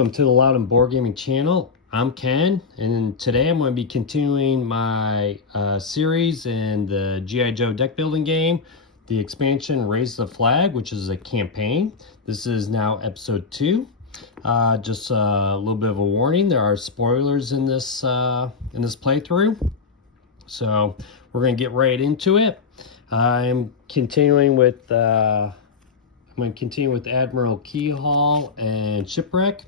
Welcome to the Loud and Board Gaming channel. I'm Ken, and today I'm going to be continuing my series in the G.I. Joe deck building game, the expansion Raise the Flagg, which is a campaign. This is now episode 2. Just a little bit of a warning: there are spoilers in this playthrough, so we're going to get right into it. I'm continuing with Admiral Keyhaul and Shipwreck.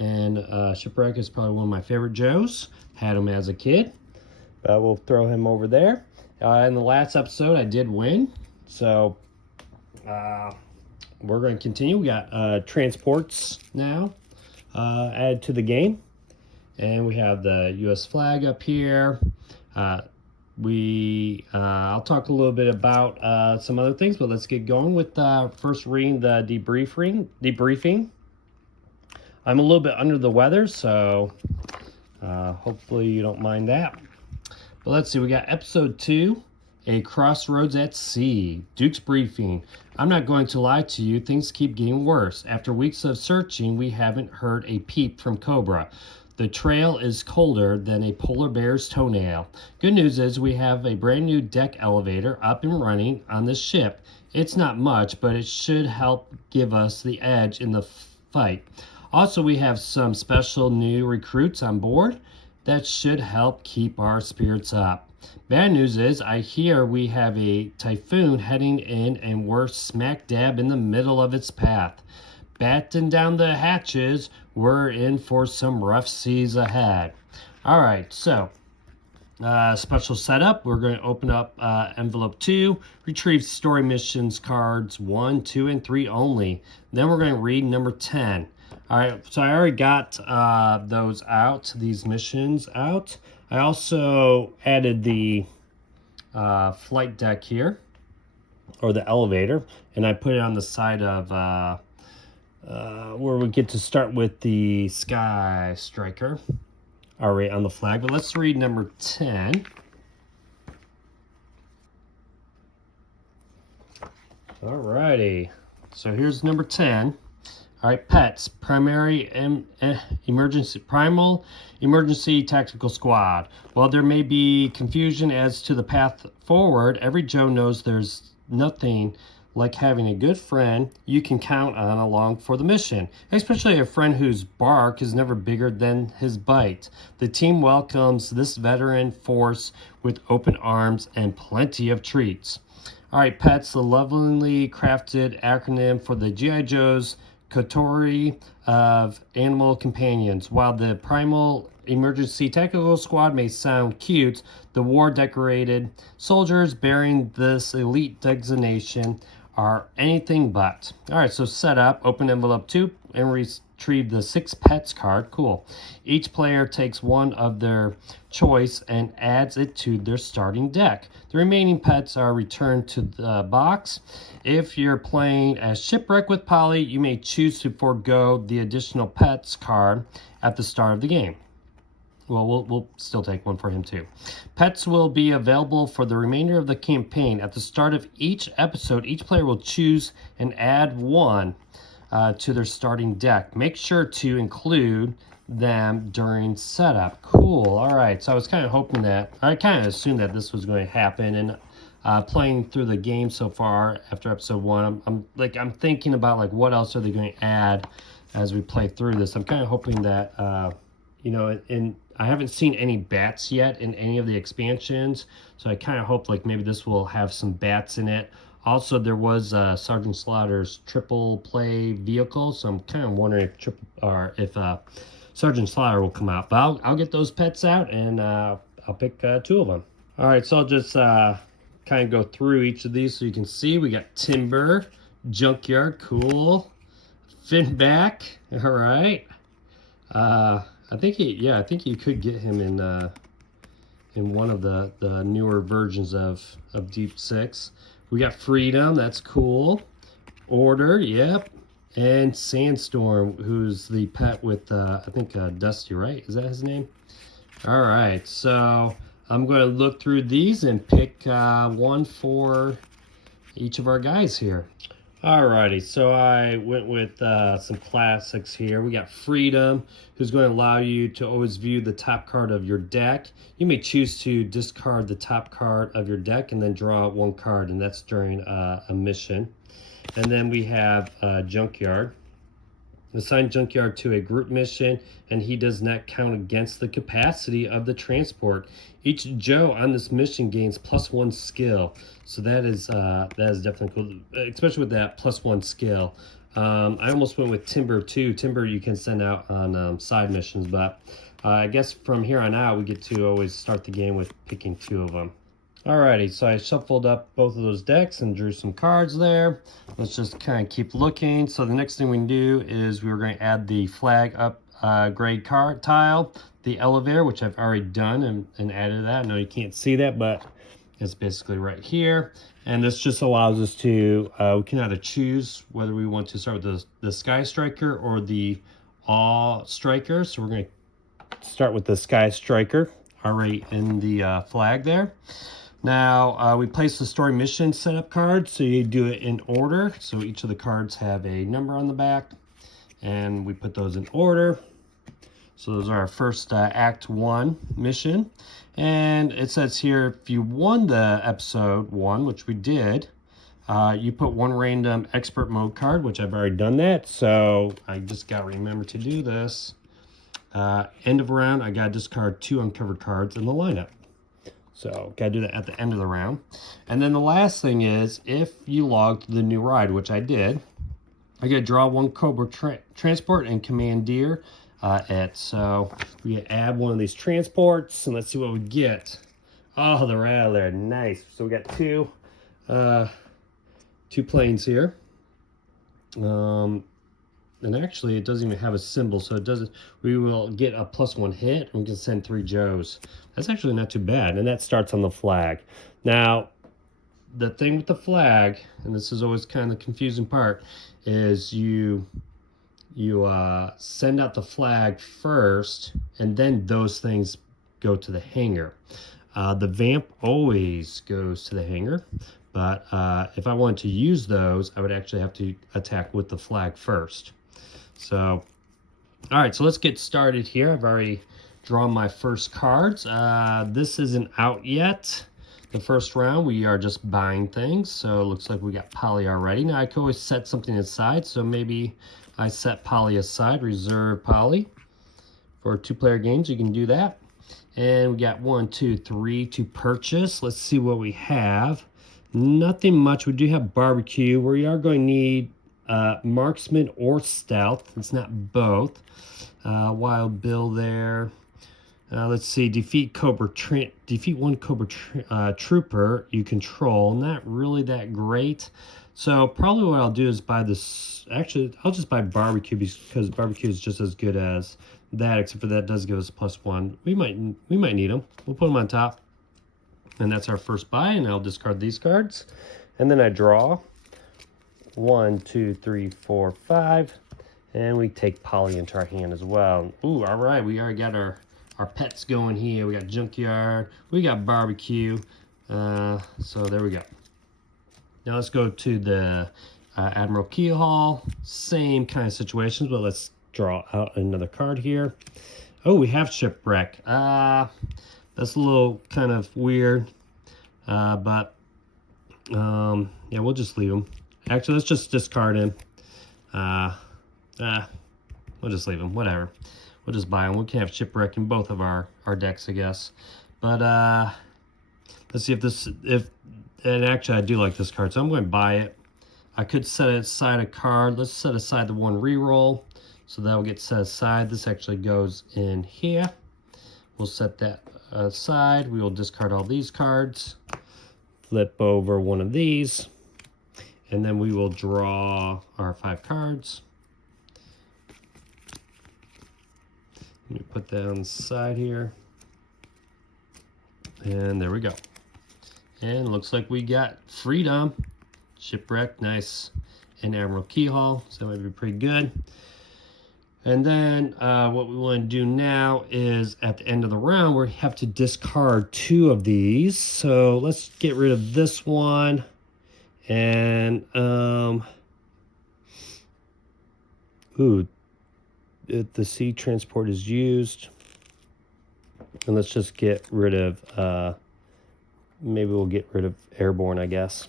And Shipwreck is probably one of my favorite Joes. Had him as a kid. We'll throw him over there. In the last episode, I did win. So we're going to continue. We got transports now added to the game. And we have the U.S. flag up here. I'll talk a little bit about some other things, but let's get going with first reading the debriefing. I'm a little bit under the weather, so hopefully you don't mind that. But let's see, we got episode 2, A Crossroads at Sea, Duke's briefing. I'm not going to lie to you, things keep getting worse. After weeks of searching, we haven't heard a peep from Cobra. The trail is colder than a polar bear's toenail. Good news is we have a brand new deck elevator up and running on this ship. It's not much, but it should help give us the edge in the fight. Also, we have some special new recruits on board that should help keep our spirits up. Bad news is I hear we have a typhoon heading in and we're smack dab in the middle of its path. Batten down the hatches, we're in for some rough seas ahead. All right, so special setup. We're going to open up envelope 2, retrieve story missions cards 1, 2, and 3 only. Then we're going to read number 10. All right, so I already got these missions out. I also added the flight deck here, or the elevator, and I put it on the side of where we get to start with the Sky Striker, already on the flag. But let's read number 10. All righty, so here's number 10. All right, pets, primal emergency tactical squad. While there may be confusion as to the path forward, every Joe knows there's nothing like having a good friend you can count on along for the mission, especially a friend whose bark is never bigger than his bite. The team welcomes this veteran force with open arms and plenty of treats. All right, pets, the lovingly crafted acronym for the G.I. Joe's category of animal companions. While the Primal Emergency Tactical Squad may sound cute, the war-decorated soldiers bearing this elite designation are anything but. All right, so set up, open envelope 2, and retrieve the 6 pets card. Cool. Each player takes one of their choice and adds it to their starting deck. The remaining pets are returned to the box. If you're playing as Shipwreck with Polly, you may choose to forego the additional pets card at the start of the game. Well, we'll still take one for him too. Pets will be available for the remainder of the campaign. At the start of each episode, each player will choose and add one to their starting deck. Make sure to include them during setup. Cool. All right. So I was kind of hoping that, I kind of assumed that this was going to happen. And playing through the game so far after episode 1, I'm thinking about like what else are they going to add as we play through this. I'm kind of hoping that I haven't seen any bats yet in any of the expansions, so I kind of hope like maybe this will have some bats in it. Also, there was Sergeant Slaughter's triple play vehicle, so I'm kind of wondering if Sergeant Slaughter will come out. But I'll get those pets out, and I'll pick 2 of them. All right, so I'll just kind of go through each of these so you can see. We got Timber, Junkyard, cool. Finback, all right. I think you could get him in one of the newer versions of Deep 6. We got Freedom, that's cool. Order, yep. And Sandstorm, who's the pet with I think Dusty, right? Is that his name? All right, so I'm going to look through these and pick one for each of our guys here. Alrighty, so I went with some classics here. We got Freedom, who's going to allow you to always view the top card of your deck. You may choose to discard the top card of your deck and then draw one card, and that's during a mission. And then we have Junkyard. Assign Junkyard to a group mission, and he does not count against the capacity of the transport. Each Joe on this mission gains +1 skill, so that is definitely cool, especially with that +1 skill. I almost went with Timber too. Timber you can send out on side missions, but I guess from here on out we get to always start the game with picking 2 of them. Alrighty, so I shuffled up both of those decks and drew some cards there. Let's just kind of keep looking. So the next thing we can do is we're going to add the flag upgrade card tile, the elevator, which I've already done and added that. I know you can't see that, but it's basically right here. And this just allows us to, we can either choose whether we want to start with the Sky Striker or the Awe Striker. So we're going to start with the Sky Striker already in the flag there. Now, we place the story mission setup card, so you do it in order. So each of the cards have a number on the back, and we put those in order. So those are our first Act 1 mission. And it says here, if you won the episode 1, which we did, you put 1 random expert mode card, which I've already done that. So I just got to remember to do this. End of round, I got to discard 2 uncovered cards in the lineup. So, got to do that at the end of the round. And then the last thing is, if you logged the new ride, which I did, I got to draw 1 Cobra transport and commandeer it. So, we add one of these transports, and let's see what we get. Oh, they're out of there. Nice. So, we got two planes here. And actually, it doesn't even have a symbol, so it doesn't. We will get a +1 hit, and we can send 3 Joes. That's actually not too bad, and that starts on the flag. Now, the thing with the flag, and this is always kind of the confusing part, is you send out the flag first, and then those things go to the hangar. The vamp always goes to the hangar, but if I wanted to use those, I would actually have to attack with the flag first. So, all right, so let's get started here. I've already drawn my first cards. This isn't out yet. The first round, we are just buying things. So it looks like we got Poly already. Now, I could always set something aside. So maybe I set Poly aside, reserve Poly. For 2-player games, you can do that. And we got 1, 2, 3 to purchase. Let's see what we have. Nothing much. We do have barbecue. We are going to need marksman or stealth. It's not both. Wild Bill there. Let's see. Defeat 1 Cobra trooper you control. Not really that great. So probably what I'll do is buy this. Actually, I'll just buy barbecue because barbecue is just as good as that, except for that does give us +1. We might need them. We'll put them on top. And that's our first buy, and I'll discard these cards. And then I draw 1, 2, 3, 4, 5. And we take Poly into our hand as well. Ooh, all right, we already got our pets going here. We got Junkyard, we got barbecue. So there we go. Now let's go to the Admiral Keelhaul. Same kind of situations, but let's draw out another card here. Oh, we have Shipwreck. That's a little kind of weird, but yeah, we'll just leave him. Actually, let's just discard him. We'll just leave him. Whatever. We'll just buy him. We can have Shipwreck in both of our decks, I guess. But let's see and actually I do like this card, so I'm going to buy it. I could set aside a card. Let's set aside the 1 reroll, so that will get set aside. This actually goes in here. We'll set that aside. We will discard all these cards, flip over one of these, and then we will draw our 5 cards. Let me put that on the side here. And there we go. And looks like we got Freedom, Shipwreck, nice, and Admiral Keelhaul, so that might be pretty good. And then what we want to do now is at the end of the round, we have to discard 2 of these. So let's get rid of this one. And Ooh, the sea transport is used. And let's just get rid of, maybe we'll get rid of airborne, I guess.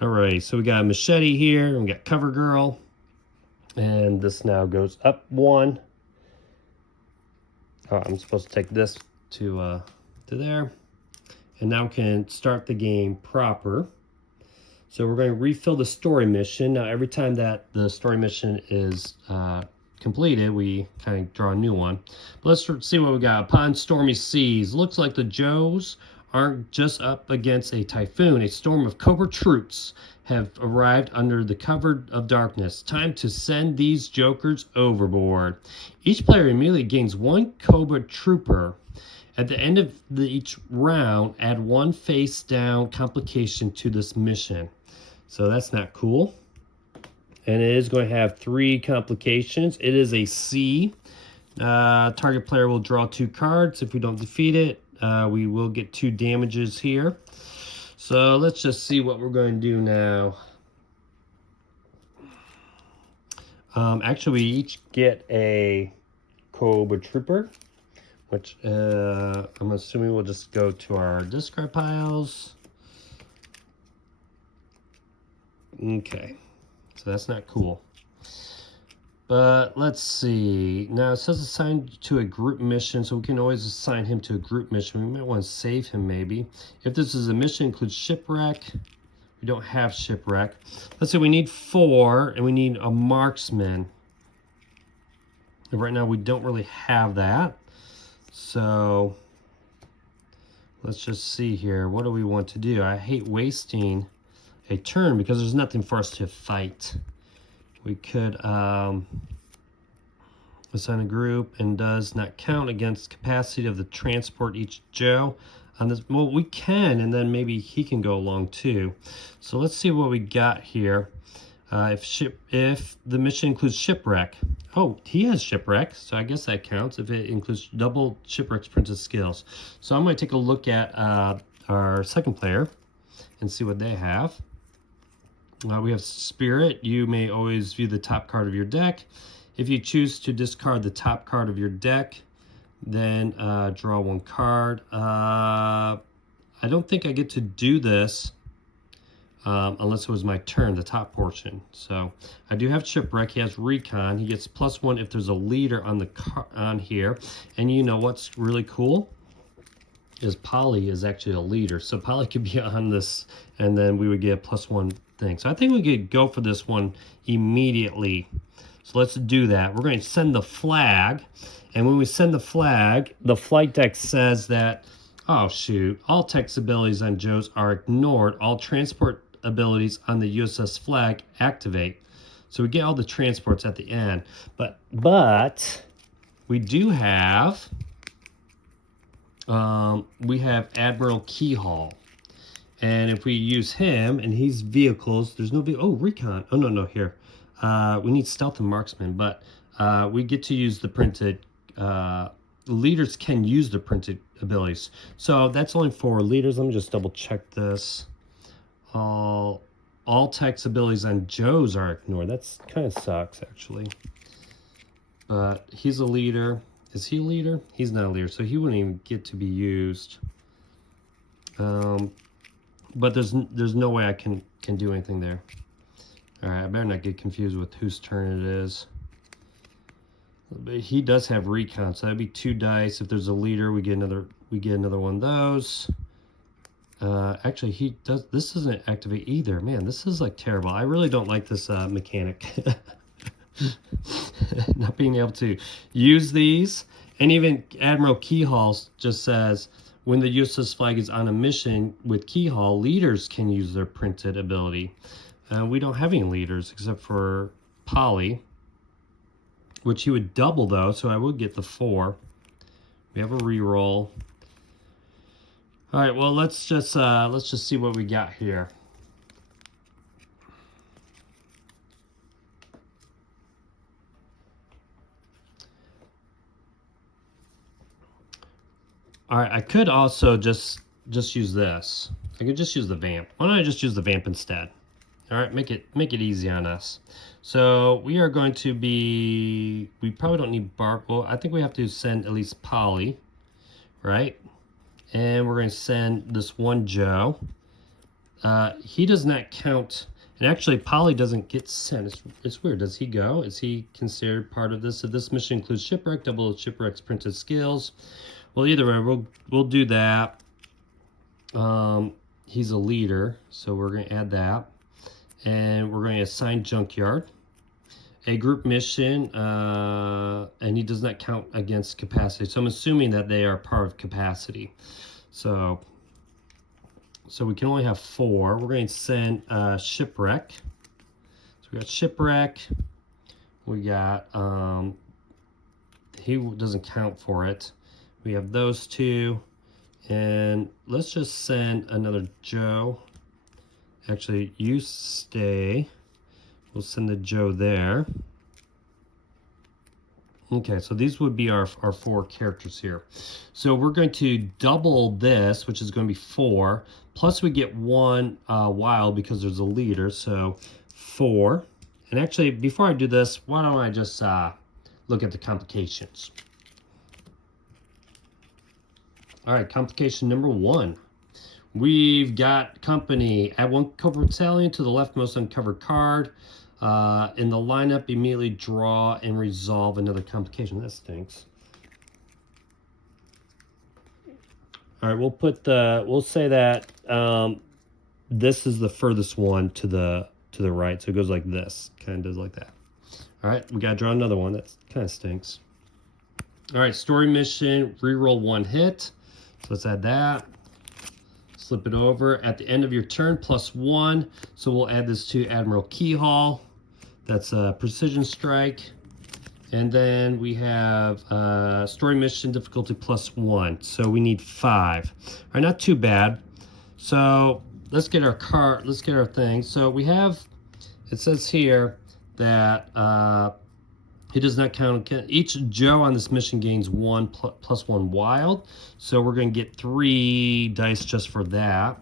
All right, so we got a machete here, and we got cover girl. And this now goes up 1. Oh, I'm supposed to take this to there. And now we can start the game proper. So we're going to refill the story mission. Now, every time that the story mission is completed, we kind of draw a new one. But let's see what we got. Upon stormy seas, looks like the Joes aren't just up against a typhoon. A storm of Cobra troops have arrived under the cover of darkness. Time to send these jokers overboard. Each player immediately gains 1 Cobra trooper. At the end of each round, add 1 face down complication to this mission. So that's not cool. And it is going to have 3 complications. It is a C. Target player will draw 2 cards. If we don't defeat it, we will get 2 damages here. So let's just see what we're going to do now. Actually, we each get a Cobra Trooper, which I'm assuming we'll just go to our discard piles. Okay, so that's not cool. But let's see. Now it says assigned to a group mission, so we can always assign him to a group mission. We might want to save him maybe. If this is a mission, includes shipwreck. We don't have shipwreck. Let's say we need 4, and we need a marksman. And right now we don't really have that. So let's just see here. What do we want to do? I hate wasting a turn because there's nothing for us to fight. We could assign a group and does not count against capacity of the transport each Joe on this. Well, we can, and then maybe he can go along too. So let's see what we got here. If the mission includes shipwreck. Oh, he has shipwreck, so I guess that counts if it includes double shipwreck's printed skills. So I'm going to take a look at our second player and see what they have. We have Spirit. You may always view the top card of your deck. If you choose to discard the top card of your deck, then draw 1 card. I don't think I get to do this unless it was my turn, the top portion. So I do have Shipwreck. He has Recon. He gets +1 if there's a leader on here. And you know what's really cool is Polly is actually a leader. So Polly could be on this, and then we would get a +1 thing. So I think we could go for this one immediately. So let's do that. We're going to send the flag. And when we send the flag, the flight deck says that, oh shoot, all text abilities on Joe's are ignored. All transport abilities on the USS Flagg activate. So we get all the transports at the end. But we do have, we have Admiral Keyhall. And if we use him, and he's vehicles, there's no vehicle. Oh, Recon. Oh, no, here. We need Stealth and Marksman, but we get to use the printed, leaders can use the printed abilities. So that's only for leaders. Let me just double check this. All text abilities on Joe's are ignored. That's kind of sucks, actually. But he's a leader. Is he a leader? He's not a leader, so he wouldn't even get to be used. But there's no way I can do anything there. All right, I better not get confused with whose turn it is. But he does have Recon, so that'd be 2 dice. If there's a leader, we get another one of those. Actually, he does. This doesn't activate either. Man, this is like terrible. I really don't like this mechanic. Not being able to use these, and even Admiral Keyhall just says, when the USS Flagg is on a mission with Keyhall, leaders can use their printed ability. We don't have any leaders except for Polly, which he would double though, so I would get the 4. We have a reroll. All right, well let's just see what we got here. All right, I could also just use this. I could just use the vamp. Why don't I just use the vamp instead? All right, make it easy on us. So we are going to be, we probably don't need Barb. Well, I think we have to send at least Polly, right? And we're going to send this one Joe. He does not count, and actually Polly doesn't get sent. It's weird. Does he go? Is he considered part of this? If this mission includes shipwreck, double shipwreck's printed skills. Well, either way, we'll do that. He's a leader, so we're going to add that. And we're going to assign junkyard a group mission, and he does not count against capacity. So I'm assuming that they are part of capacity. So we can only have 4. We're going to send shipwreck. So we got shipwreck. We got he doesn't count for it. We have those 2, and let's just send another Joe. Actually, you stay. We'll send the Joe there. Okay, so these would be our 4 characters here. So we're going to double this, which is going to be 4. Plus we get 1 wild because there's a leader, so 4. And actually, before I do this, why don't I just look at the complications. All right, complication number 1. We've got company. Add 1 covert battalion to the leftmost uncovered card. In the lineup, immediately draw and resolve another complication. That stinks. All right, we'll say that this is the furthest one to the right, so it goes like this, kind of does like that. All right, we gotta draw another one. That kind of stinks. All right, story mission, reroll 1 hit. So let's add that. Flip it over. At the end of your turn, +1. So we'll add this to Admiral Keyhall. That's a precision strike. And then we have story mission difficulty +1. So we need 5. All right, not too bad. So let's get our card. Let's get our thing. So we have, it says here that he does not count. Each Joe on this mission gains 1 plus 1 wild. So we're going to get 3 dice just for that.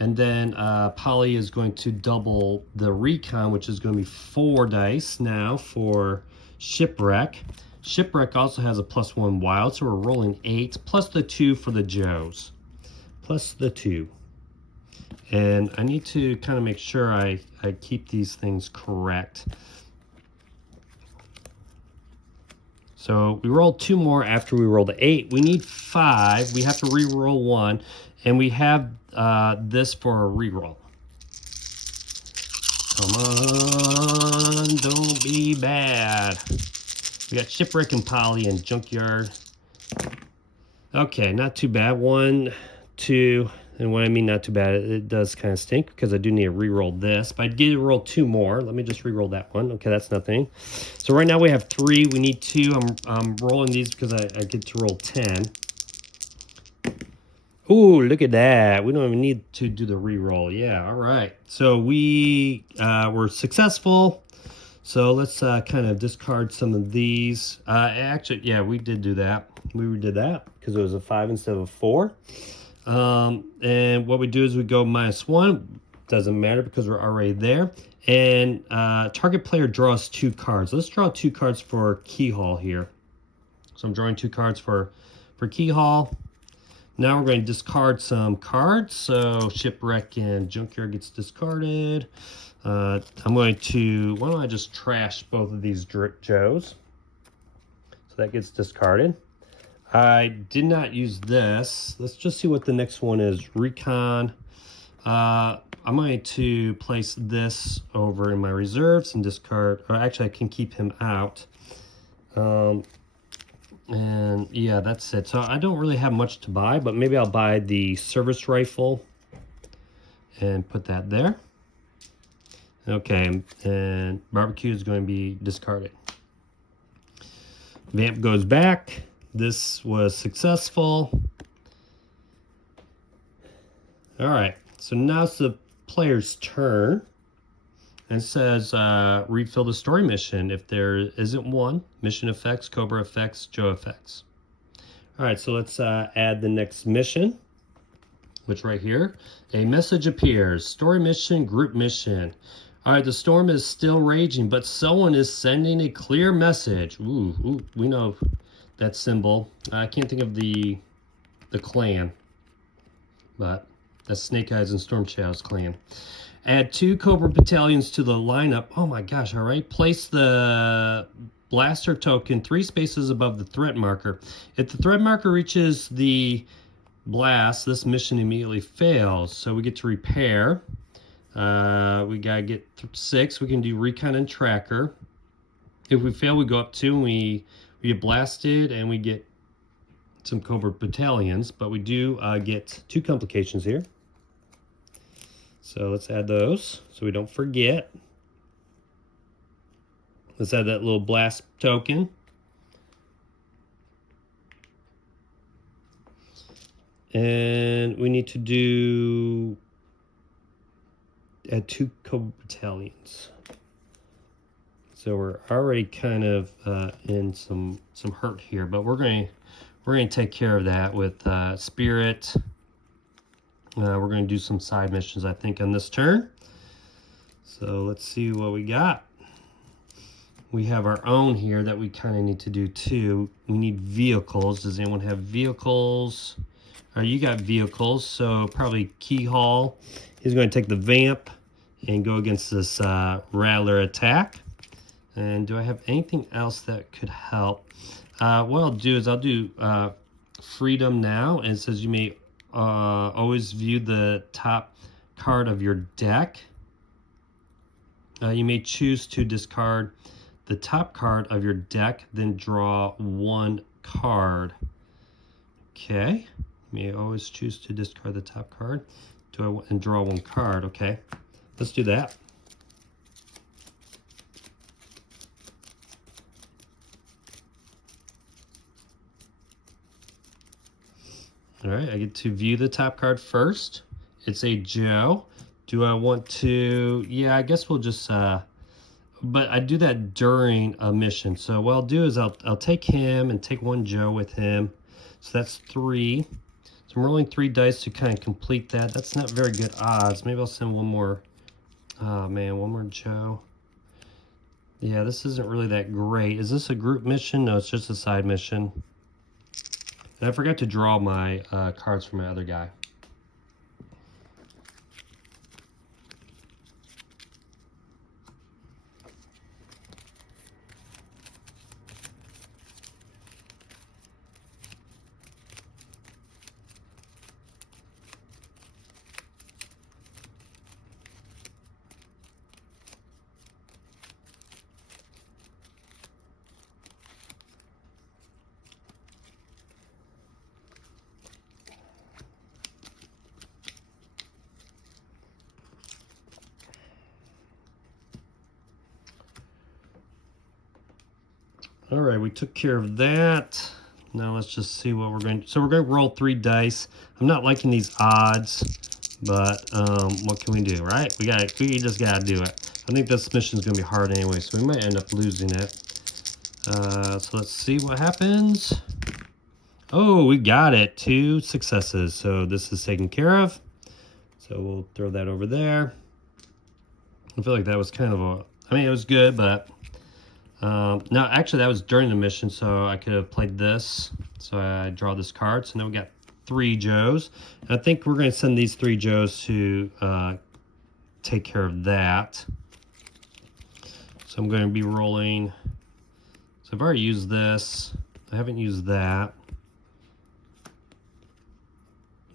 And then Polly is going to double the recon, which is going to be 4 dice now for shipwreck. Shipwreck also has a +1 wild, so we're rolling 8 plus the 2 for the Joes. Plus the 2. And I need to kind of make sure I keep these things correct. So we rolled 2 more after we rolled 8. We need 5. We have to re-roll 1. And we have this for a re-roll. Come on, don't be bad. We got Shipwreck and Polly and Junkyard. Okay, not too bad. 1, 2, and when I mean not too bad, it does kind of stink because I do need to re-roll this. But I did roll 2 more. Let me just re-roll that one. Okay, that's nothing. So right now we have 3. We need 2. I'm rolling these because I get to roll 10. Ooh, look at that. We don't even need to do the re-roll. Yeah, all right. So we were successful. So let's kind of discard some of these. Actually, yeah, we did do that. We did that because it was a 5 instead of a 4. And what we do is we go -1. Doesn't matter because we're already there. And target player draws 2 cards. Let's draw 2 cards for Keyhall here. So I'm drawing 2 cards for Keyhall. Now we're going to discard some cards. So Shipwreck and Junkyard gets discarded. I'm going to, why don't I just trash both of these Joes? So that gets discarded. I did not use this. Let's just see what the next one is. Recon. I'm going to place this over in my reserves and discard, or actually I can keep him out. And yeah, that's it. So I don't really have much to buy, but maybe I'll buy the service rifle and put that there. Okay, and barbecue is going to be discarded. Vamp goes back. This was successful. All right, so now it's the player's turn. And it says refill the story mission if there isn't one. Mission effects, Cobra effects, Joe effects. All right, so let's add the next mission, which right here, a message appears. Story mission, group mission. All right, the storm is still raging, but someone is sending a clear message. Ooh, we know that symbol. I can't think of the clan, but that's Snake Eyes and Storm Shadow's clan. Add 2 Cobra battalions to the lineup. Oh my gosh, all right. Place the blaster token 3 spaces above the threat marker. If the threat marker reaches the blast, this mission immediately fails. So we get to repair. We gotta get 6. We can do recon and tracker. If we fail, we go up 2 and we get blasted and we get some Cobra battalions, but we do get 2 complications here. So let's add those so we don't forget. Let's add that little blast token. And we need to do add 2 Cobra battalions. So we're already kind of in some hurt here, but we're going to take care of that with Spirit. We're going to do some side missions, I think, on this turn. So let's see what we got. We have our own here that we kind of need to do too. We need vehicles. Does anyone have vehicles? You got vehicles, so probably Keyhall. He's going to take the Vamp and go against this Rattler attack. And do I have anything else that could help? What I'll do is I'll do Freedom now. And it says you may always view the top card of your deck. You may choose to discard the top card of your deck, then draw 1 card. Okay. You may always choose to discard the top card and draw 1 card. Okay. Let's do that. All right, I get to view the top card first. It's a Joe. Do I want to? Yeah, I guess we'll just, but I do that during a mission. So what I'll do is I'll take him and take 1 Joe with him. So that's 3. So I'm rolling 3 dice to kind of complete that. That's not very good odds. Maybe I'll send 1 more. Oh man, 1 more Joe. Yeah, this isn't really that great. Is this a group mission? No, it's just a side mission. And I forgot to draw my cards for my other guy. All right, we took care of that. Now let's just see what we're going to... So we're going to roll 3 dice. I'm not liking these odds, but what can we do, right? We just got to do it. I think this mission is going to be hard anyway, so we might end up losing it. So let's see what happens. Oh, we got it. 2 successes. So this is taken care of. So we'll throw that over there. I feel like that was kind of a... I mean, it was good, but... no, actually that was during the mission, so I could have played this. So I draw this card. So now we got 3 Joes. And I think we're going to send these 3 Joes to take care of that. So I'm going to be rolling. So I've already used this. I haven't used that.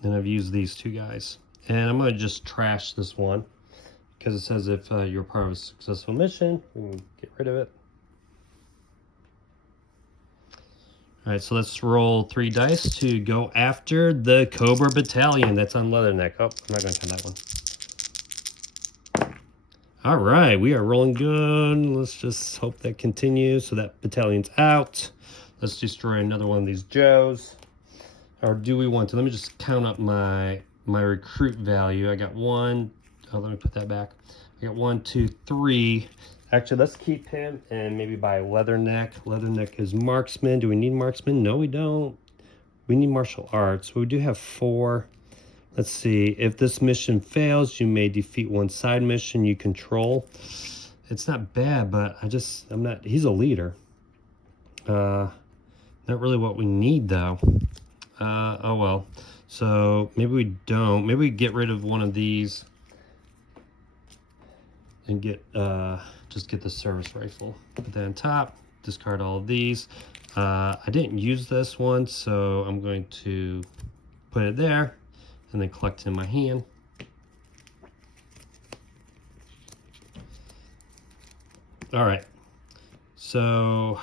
And I've used these 2 guys. And I'm going to just trash this one because it says if you're part of a successful mission, we can get rid of it. All right, so let's roll 3 dice to go after the Cobra Battalion. That's on Leatherneck. Oh, I'm not going to count that one. All right, we are rolling good. Let's just hope that continues. So that battalion's out. Let's destroy another one of these Joes. Or do we want to? Let me just count up my recruit value. I got 1. Oh, let me put that back. I got 1, 2, 3. Actually, let's keep him and maybe buy Leatherneck. Leatherneck is marksman. Do we need marksman? No, we don't. We need martial arts. We do have 4. Let's see. If this mission fails, you may defeat one side mission you control. It's not bad, but I'm not. He's a leader. Not really what we need, though. Oh well. So maybe we don't. Maybe we get rid of one of these and get just get the service rifle. Put that on top. Discard all of these. I didn't use this one, so I'm going to put it there and then collect it in my hand. All right. So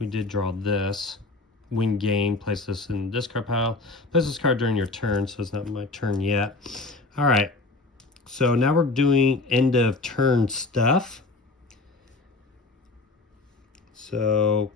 we did draw this. Win game, place this in the discard pile. Place this card during your turn, so it's not my turn yet. All right, so now we're doing end of turn stuff. So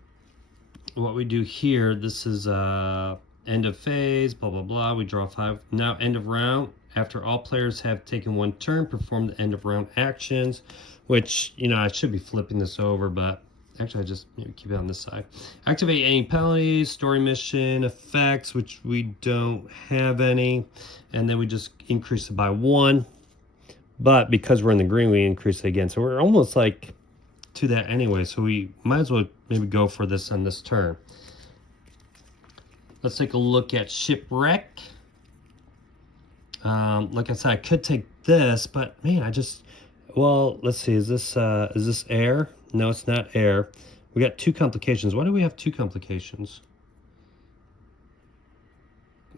what we do here, this is end of phase, blah, blah, blah. We draw 5. Now end of round. After all players have taken 1 turn, perform the end of round actions, which, you know, I should be flipping this over, but actually, I just maybe keep it on this side. Activate any penalties, story mission, effects, which we don't have any. And then we just increase it by 1. But because we're in the green, we increase it again. So we're almost like to that anyway. So we might as well maybe go for this on this turn. Let's take a look at Shipwreck. Like I said, I could take this, but man, well, let's see. Is this air? No, it's not air. We got 2 complications. Why do we have 2 complications?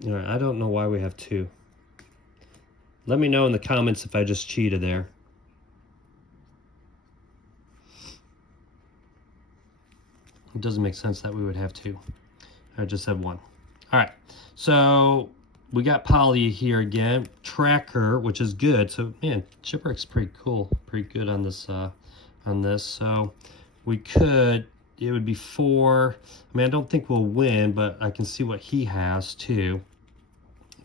All right, I don't know why we have 2. Let me know in the comments if I just cheated there. It doesn't make sense that we would have 2. I just have 1. All right, so we got Polly here again. Tracker, which is good. So man, Shipwreck's pretty cool. Pretty good on this. So we could, it would be 4. I mean, I don't think we'll win, but I can see what he has too.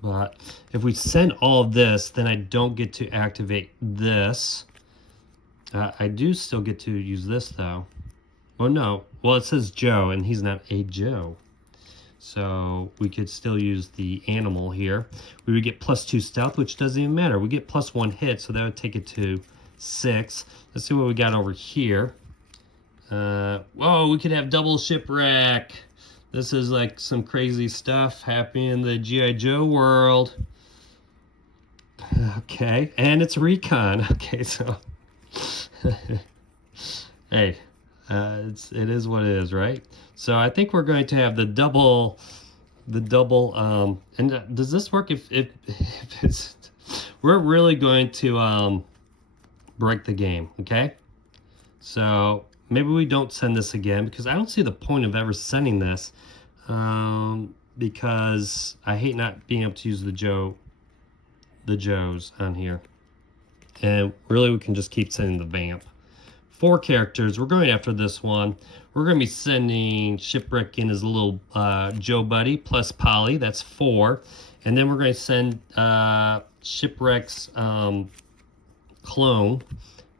But if we send all of this, then I don't get to activate this. I do still get to use this though. Oh no, well it says Joe and he's not a Joe. So we could still use the animal here. We would get +2 stealth, which doesn't even matter. We get +1 hit, so that would take it to 6. Let's see what we got over here. Whoa, we could have double Shipwreck. This is like some crazy stuff happening in the G.I. Joe world. Okay, and it's recon. Okay, so hey, it is what it is, right? So I think we're going to have the double. And does this work if it's? We're really going to break the game, okay? So maybe we don't send this again because I don't see the point of ever sending this because I hate not being able to use the Joes on here. And really we can just keep sending the Vamp. 4 characters. We're going after this one. We're going to be sending Shipwreck in as a little Joe buddy plus Polly. That's 4. And then we're going to send Shipwreck's clone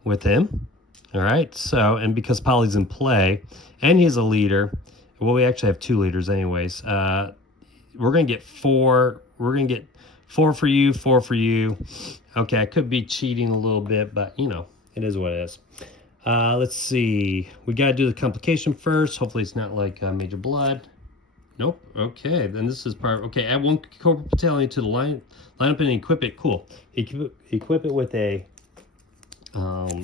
with him. All right. So, and because Polly's in play and he's a leader, well, we actually have 2 leaders anyways. We're going to get 4. We're going to get 4 for you, 4 for you. Okay, I could be cheating a little bit, but you know, it is what it is. Let's see. We got to do the complication first. Hopefully it's not like Major Blood. Nope. Okay, then this is part. Okay, add 1 Cobra Battalion to the line up and equip it. Cool. Equip it with a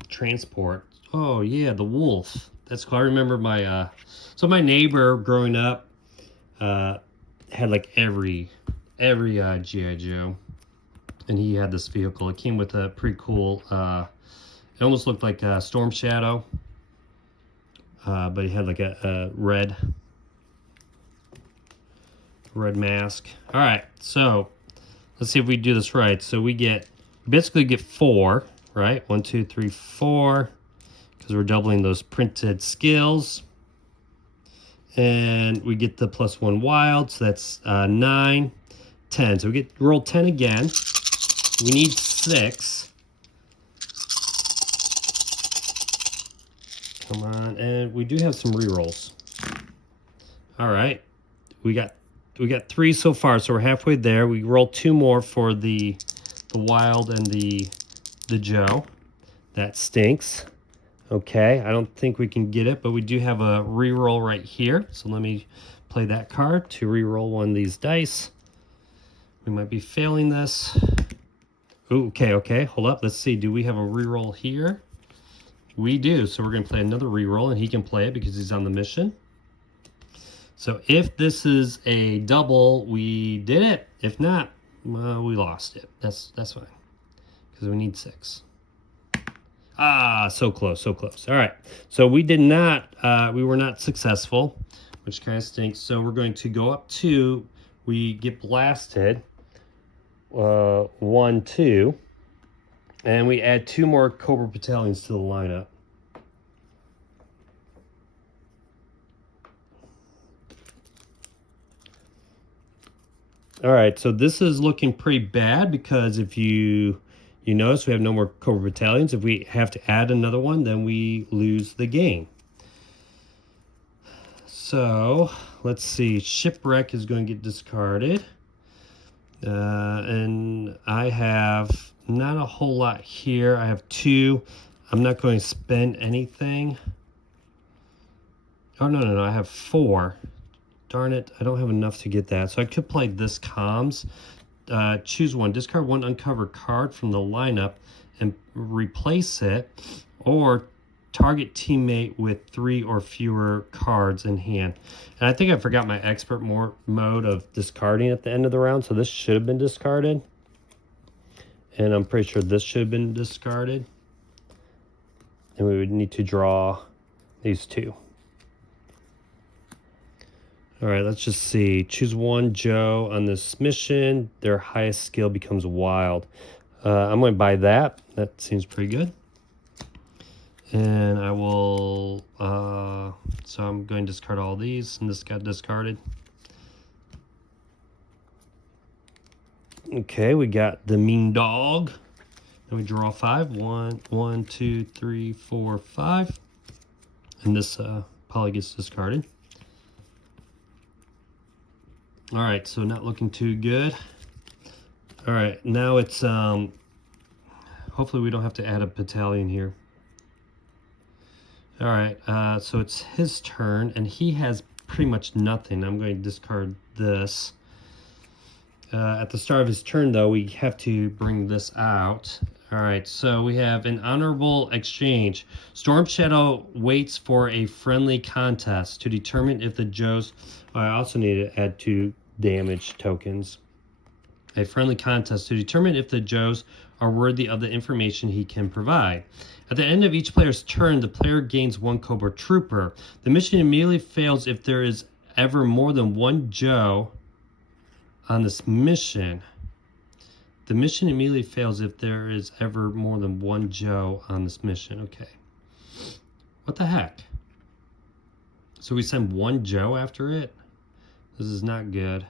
transport. Oh yeah, the wolf. That's cool. I remember my so my neighbor growing up had like every G.I. Joe, and he had this vehicle. It came with a pretty cool. It almost looked like a Storm Shadow, but he had like a red mask. All right, so let's see if we do this right. So we basically get 4, right? 1, 2, 3, 4, because we're doubling those printed skills. And we get the +1 wild, so that's 9, 10. So we get roll 10 again. We need 6. Come on, and we do have some rerolls. All right, we got we got 3 so far, so we're halfway there. We roll 2 more for the wild and the Joe. That stinks. Okay, I don't think we can get it, but we do have a reroll right here. So let me play that card to reroll one of these dice. We might be failing this. Ooh, okay, hold up. Let's see. Do we have a reroll here? We do. So we're going to play another reroll, and he can play it because he's on the mission. So if this is a double, we did it. If not, well, we lost it. That's fine because we need 6. Ah, so close, so close. All right, so we did not, we were not successful, which kind of stinks. So we're going to go up 2. We get blasted, 1, 2, and we add 2 more Cobra battalions to the lineup. All right, so this is looking pretty bad because if you notice we have no more Cobra battalions. If we have to add another one, then we lose the game. So let's see. Shipwreck is going to get discarded. And I have not a whole lot here. I have 2. I'm not going to spend anything. Oh, no. I have 4. Darn it. I don't have enough to get that. So I could play this comms. Choose one. Discard 1 uncovered card from the lineup and replace it, or target teammate with 3 or fewer cards in hand. And I think I forgot my expert mode of discarding at the end of the round, so this should have been discarded. And I'm pretty sure this should have been discarded. And we would need to draw these 2. All right, let's just see. Choose 1 Joe on this mission. Their highest skill becomes wild. I'm going to buy that. That seems pretty good. And I will, so I'm going to discard all these, and this got discarded. Okay, we got the mean dog. Then we draw 5. 1, 2, 3, 4, 5. And this probably gets discarded. All right, so not looking too good. All right, now it's, hopefully we don't have to add a battalion here. All right, so it's his turn, and he has pretty much nothing. I'm going to discard this. At the start of his turn, though, we have to bring this out. All right, so we have an honorable exchange. Storm Shadow waits for a friendly contest to determine if the Joes... Oh, I also need to add 2 damage tokens. A friendly contest to determine if the Joes are worthy of the information he can provide. At the end of each player's turn, the player gains 1 Cobra Trooper. The mission immediately fails if there is ever more than 1 Joe on this mission. The mission immediately fails if there is ever more than 1 Joe on this mission. Okay. What the heck? So we send 1 Joe after it? This is not good.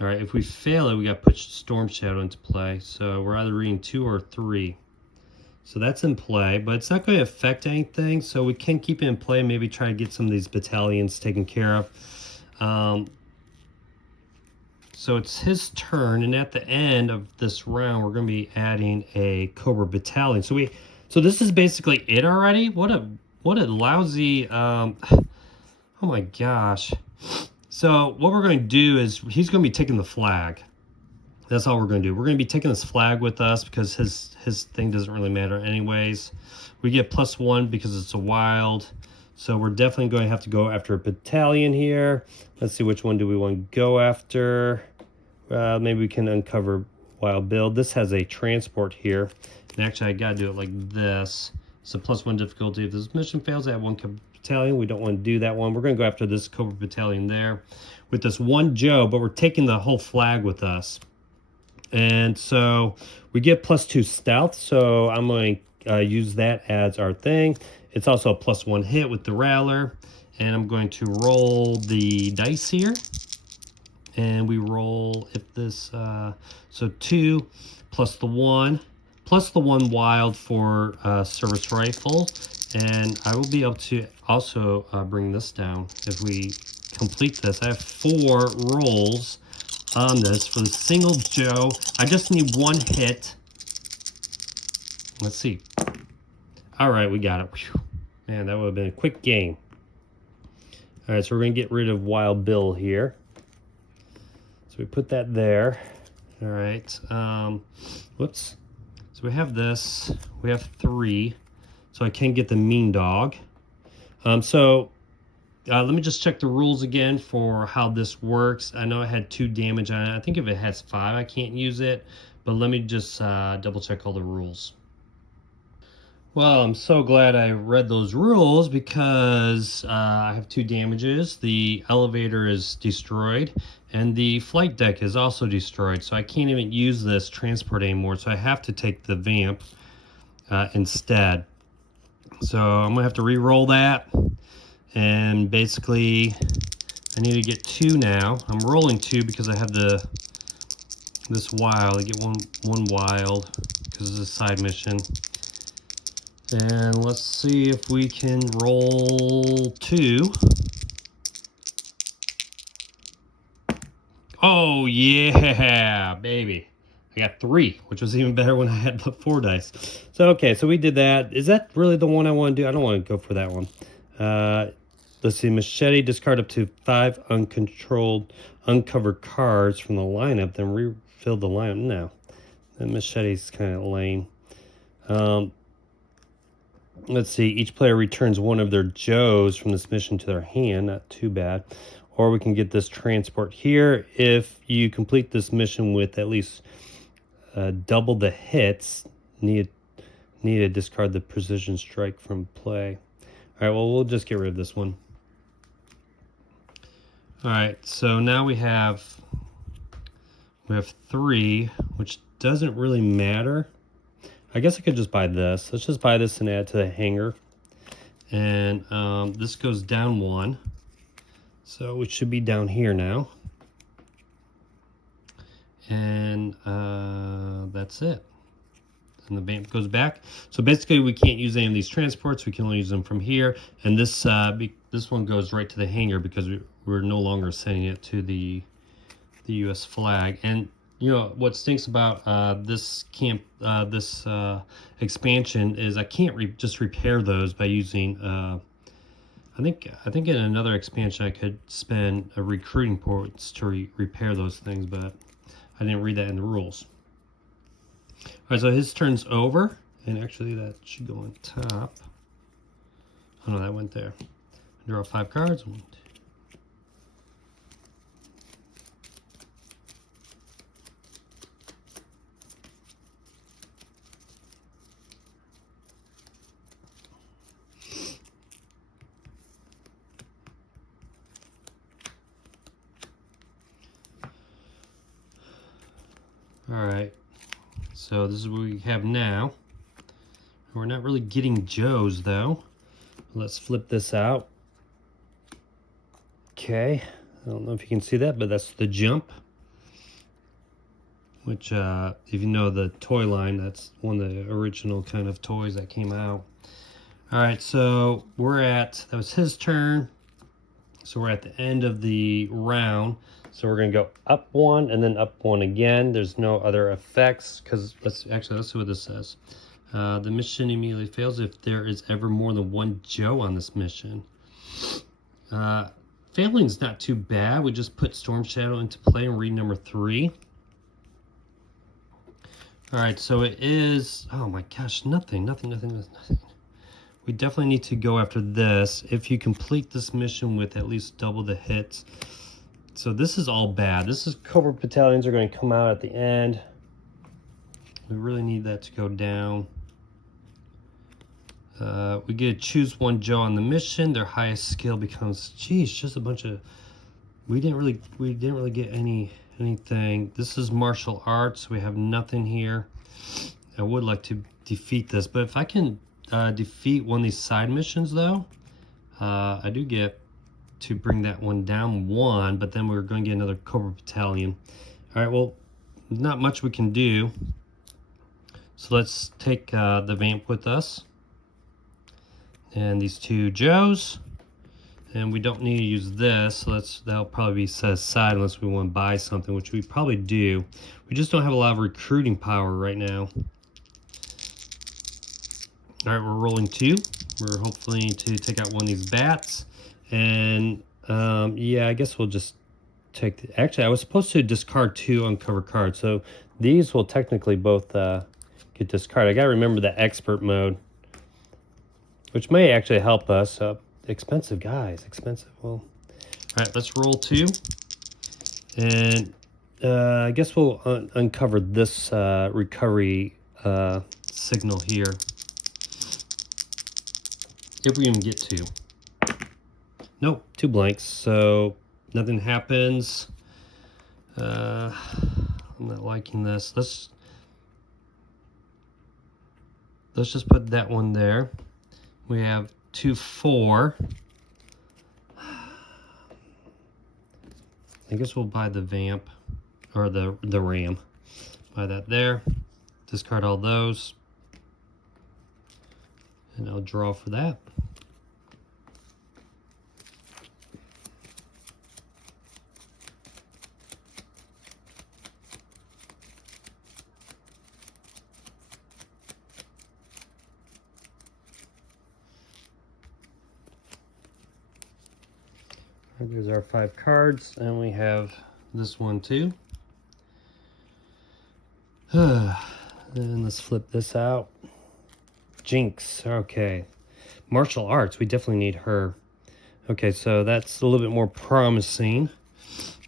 All right, if we fail it, we got to put Storm Shadow into play. So we're either reading 2 or 3. So that's in play, but it's not going to affect anything. So we can keep it in play and maybe try to get some of these battalions taken care of. So it's his turn, and at the end of this round, we're going to be adding a Cobra battalion. So this is basically it already. What a lousy. Oh my gosh. So what we're going to do is he's going to be taking the flag. That's all we're going to do. We're going to be taking this flag with us because his thing doesn't really matter anyways. We get +1 because it's a wild. So we're definitely going to have to go after a battalion here. Let's see, which one do we want to go after? Maybe we can uncover Wild Bill. This has a transport here. And actually, I got to do it like this. So +1 difficulty. If this mission fails, I have 1 battalion. We don't want to do that one. We're going to go after this Cobra battalion there with this 1 Joe, but we're taking the whole flag with us. And so we get +2 stealth. So I'm going to use that as our thing. It's also a +1 hit with the Rattler. And I'm going to roll the dice here. And we roll, if this, so 2 plus the 1 wild for service rifle. And I will be able to also bring this down if we complete this. I have 4 rolls on this for the single Joe. I just need 1 hit. Let's see. All right, we got it. Whew. Man, that would have been a quick game. All right, so we're going to get rid of Wild Bill here. So we put that there. All right. Whoops. So we have this. We have 3. So I can get the Mean Dog. Let me just check the rules again for how this works. I know it had 2 damage on it. I think if it has 5, I can't use it. But let me just double check all the rules. Well, I'm so glad I read those rules because I have 2 damages. The elevator is destroyed and the flight deck is also destroyed. So I can't even use this transport anymore. So I have to take the vamp instead. So I'm gonna have to re-roll that. And basically I need to get 2 now. I'm rolling 2 because I have this wild. I get one wild because it's a side mission. And let's see if we can roll 2. Oh yeah, baby. I got 3, which was even better when I had the 4 dice. So okay, so we did that. Is that really the one I want to do? I don't want to go for that one. Let's see, Machete, discard up to 5 uncovered cards from the lineup, then refill the lineup. No, that Machete's kind of lame. Let's see, each player returns 1 of their Joes from this mission to their hand. Not too bad. Or we can get this transport here. If you complete this mission with at least double the hits, need to discard the precision strike from play. All right, well, we'll just get rid of this one. All right, so now we have 3, which doesn't really matter. I guess I could just buy this. Let's just buy this and add to the hanger. And this goes down 1. So it should be down here now. And that's it. And the vamp goes back. So basically we can't use any of these transports. We can only use them from here. And this one goes right to the hanger because we're no longer sending it to the US flag. And you know what stinks about this expansion is I can't just repair those by using. I think in another expansion I could spend recruiting points to repair those things, but I didn't read that in the rules. All right, so his turn's over, and actually that should go on top. Oh no, that went there. Draw 5 cards. 1, 2. All right, so this is what we have now. We're not really getting Joes though. Let's flip this out. Okay, I don't know if you can see that, but that's the jump. Which, if you know the toy line, that's one of the original kind of toys that came out. All right, so that was his turn. So we're at the end of the round. So we're gonna go up 1 and then up 1 again. There's no other effects because let's see what this says. The mission immediately fails if there is ever more than 1 Joe on this mission. Failing's not too bad. We just put Storm Shadow into play and read number 3. All right, so it is, oh my gosh, nothing. We definitely need to go after this. If you complete this mission with at least double the hits. So this is all bad. This is Cobra Battalions are going to come out at the end. We really need that to go down. We get to choose 1 Joe on the mission. Their highest skill becomes, geez, just a bunch of, we didn't really get anything. This is martial arts. We have nothing here. I would like to defeat this, but if I can defeat one of these side missions though, I do get to bring that one down 1, but then we're going to get another Cobra Battalion. All right, well, not much we can do. So let's take the vamp with us and these 2 Joes, And we don't need to use this, so that'll probably be set aside unless we want to buy something, which we probably do. We just don't have a lot of recruiting power right now. All right, we're rolling 2. We're hopefully to take out one of these bats. And yeah, I guess we'll just take actually, I was supposed to discard 2 uncovered cards, so these will technically both get discarded. I gotta remember the expert mode, which may actually help us. Expensive, guys, expensive. Well, all right, let's roll 2. And I guess we'll uncover this recovery signal here. If we even get 2. Nope, 2 blanks, so nothing happens. I'm not liking this. Let's just put that one there. We have 2, 4. I guess we'll buy the vamp or the ram. Buy that there. Discard all those. And I'll draw for that. There's our 5 cards, and we have this one too. And let's flip this out. Jinx, okay. Martial arts, we definitely need her. Okay, so that's a little bit more promising.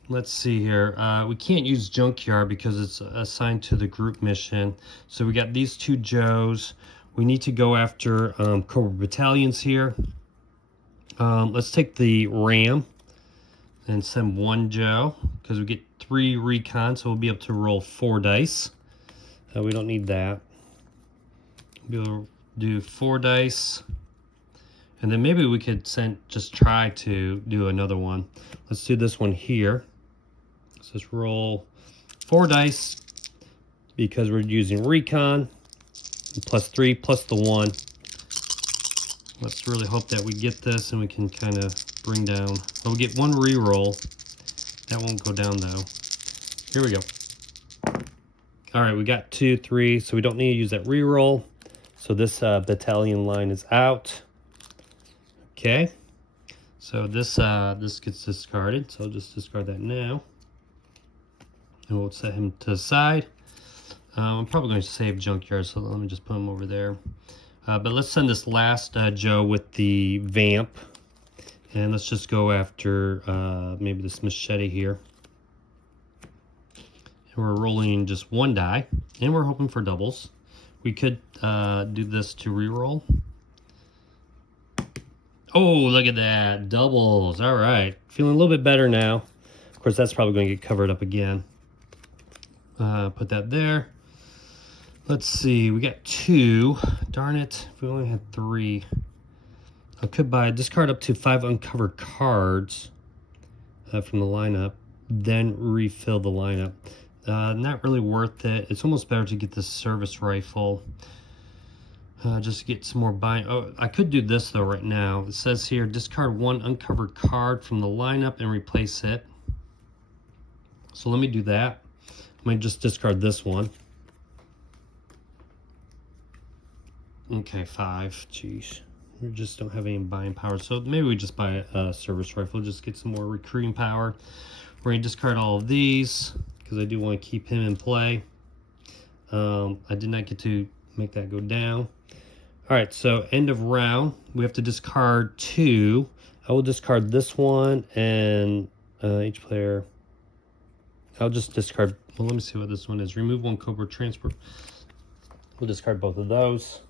Let's see here. We can't use Junkyard because it's assigned to the group mission. So we got these 2 Joes. We need to go after Cobra Battalions here. Let's take the Ram and send 1 Joe because we get 3 recon, so we'll be able to roll 4 dice. We don't need that. We'll be able to do 4 dice. And then maybe we could just try to do another one. Let's do this one here. Let's just roll 4 dice because we're using recon. Plus 3 plus the 1. Let's really hope that we get this and we can kind of bring down. Oh, we get 1 reroll. That won't go down though. Here we go. All right, we got 2, 3, so we don't need to use that reroll. So this battalion line is out. Okay, so this gets discarded, so I'll just discard that now. And we'll set him to the side. I'm probably going to save Junkyard, so let me just put him over there. But let's send this last Joe with the vamp. And let's just go after maybe this machete here. And we're rolling just 1 die, and we're hoping for doubles. We could do this to reroll. Oh, look at that. Doubles. All right. Feeling a little bit better now. Of course, that's probably going to get covered up again. Put that there. Let's see. We got 2. Darn it. If we only had 3. I could discard up to 5 uncovered cards from the lineup. Then refill the lineup. Not really worth it. It's almost better to get this service rifle. Just to get some more buying. Oh, I could do this though right now. It says here, discard 1 uncovered card from the lineup and replace it. So let me do that. I might just discard this one. Okay, 5. Jeez. We just don't have any buying power. So maybe we just buy a service rifle, just get some more recruiting power. We're going to discard all of these because I do want to keep him in play. I did not get to make that go down. All right, so end of round. We have to discard 2. I will discard this one, and each player. I'll just discard. Well, let me see what this one is. Remove 1 Cobra transport. We'll discard both of those.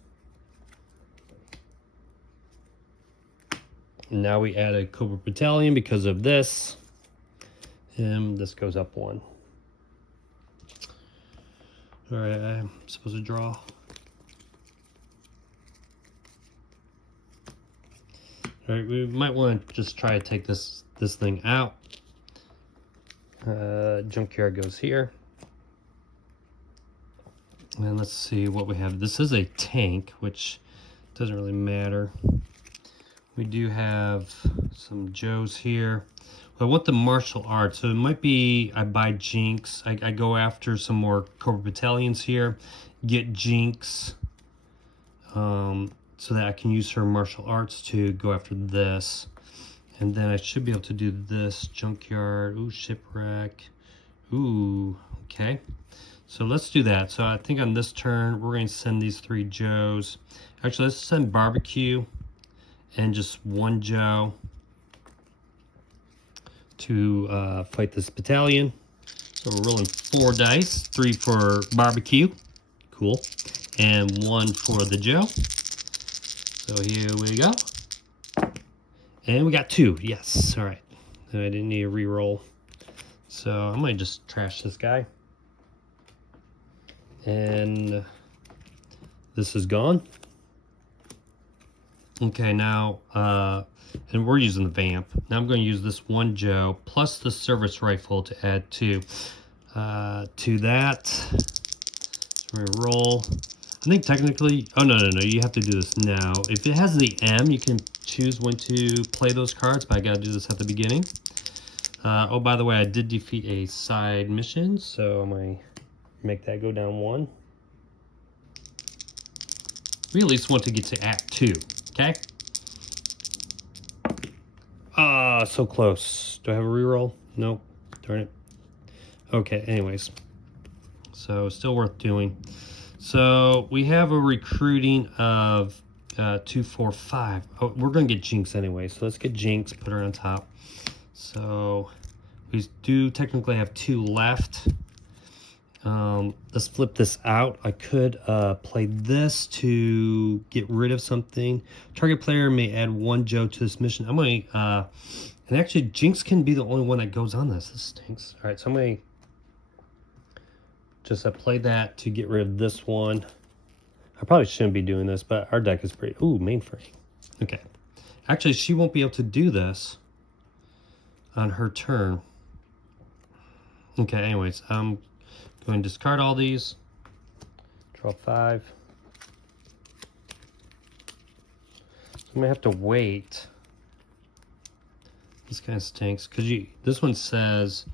And now we add a Cobra Battalion because of this. And this goes up 1. All right, I'm supposed to draw. All right, we might want to just try to take this thing out. Junkyard goes here. And let's see what we have. This is a tank, which doesn't really matter. We do have some Joes here. I want the martial arts, so it might be I buy Jinx. I go after some more Cobra Battalions here, get Jinx, so that I can use her martial arts to go after this. And then I should be able to do this, Junkyard, ooh, Shipwreck, ooh, okay. So let's do that. So I think on this turn, we're going to send these 3 Joes. Actually, let's send Barbecue and just 1 Joe to fight this battalion. So we're rolling 4 dice, 3 for Barbecue, cool, and 1 for the Joe. So here we go. And we got 2, yes, all right. I didn't need a reroll. So I might just trash this guy. And this is gone. Okay, now, and we're using the Vamp. Now I'm going to use this 1 Joe plus the service rifle to add 2 to that. So we're gonna roll. I think technically, oh no, you have to do this now. If it has the M, you can choose when to play those cards, but I gotta do this at the beginning. Oh, by the way, I did defeat a side mission, so I'm gonna make that go down 1. We at least want to get to Act 2, okay? So close. Do I have a reroll? Nope. Darn it. Okay, anyways. So, still worth doing. So, we have a recruiting of 2, 4, 5. Oh, we're going to get Jinx anyway, so let's get Jinx, put her on top. So, we do technically have 2 left. Let's flip this out. I could play this to get rid of something. Target player may add 1 Joe to this mission. I'm going to, and actually Jinx can be the only one that goes on this. This stinks. All right, so I'm going to just play that to get rid of this one. I probably shouldn't be doing this, but our deck is pretty, ooh, mainframe. Okay. Actually, she won't be able to do this on her turn. Okay, anyways, I'm going to discard all these. Draw 5. So I'm gonna have to wait. This kind of stinks because this one says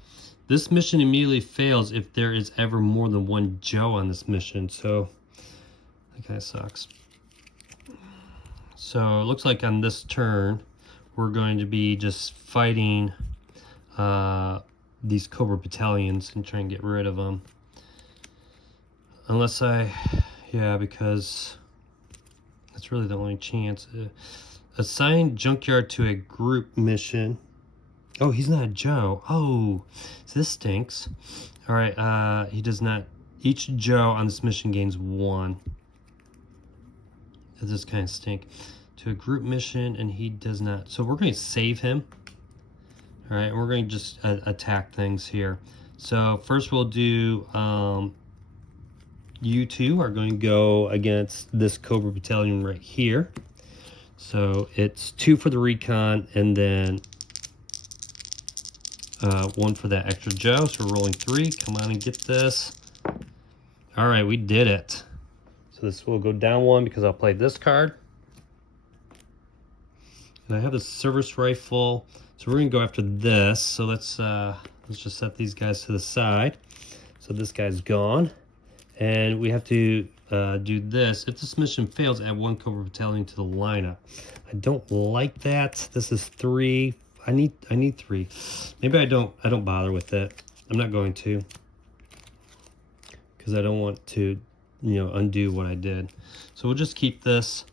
this mission immediately fails if there is ever more than 1 Joe on this mission. So that kind of sucks. So it looks like on this turn we're going to be just fighting these Cobra Battalions and trying to get rid of them. Unless because that's really the only chance. Assign Junkyard to a group mission. Oh, he's not a Joe. Oh, so this stinks. All right, he does not. Each Joe on this mission gains 1. That does kind of stink. To a group mission, and he does not. So we're going to save him. All right, we're going to just attack things here. So first we'll do, you 2 are going to go against this Cobra Battalion right here. So it's 2 for the recon, and then 1 for that extra Joe. So we're rolling 3. Come on and get this. All right, we did it. So this will go down 1 because I'll play this card. And I have the service rifle. So we're gonna go after this. So let's just set these guys to the side. So this guy's gone. And we have to do this. If this mission fails, add 1 Cobra Battalion to the lineup. I don't like that. This is 3. I need 3. Maybe I don't bother with it. I'm not going to, because I don't want to, undo what I did. So we'll just keep this.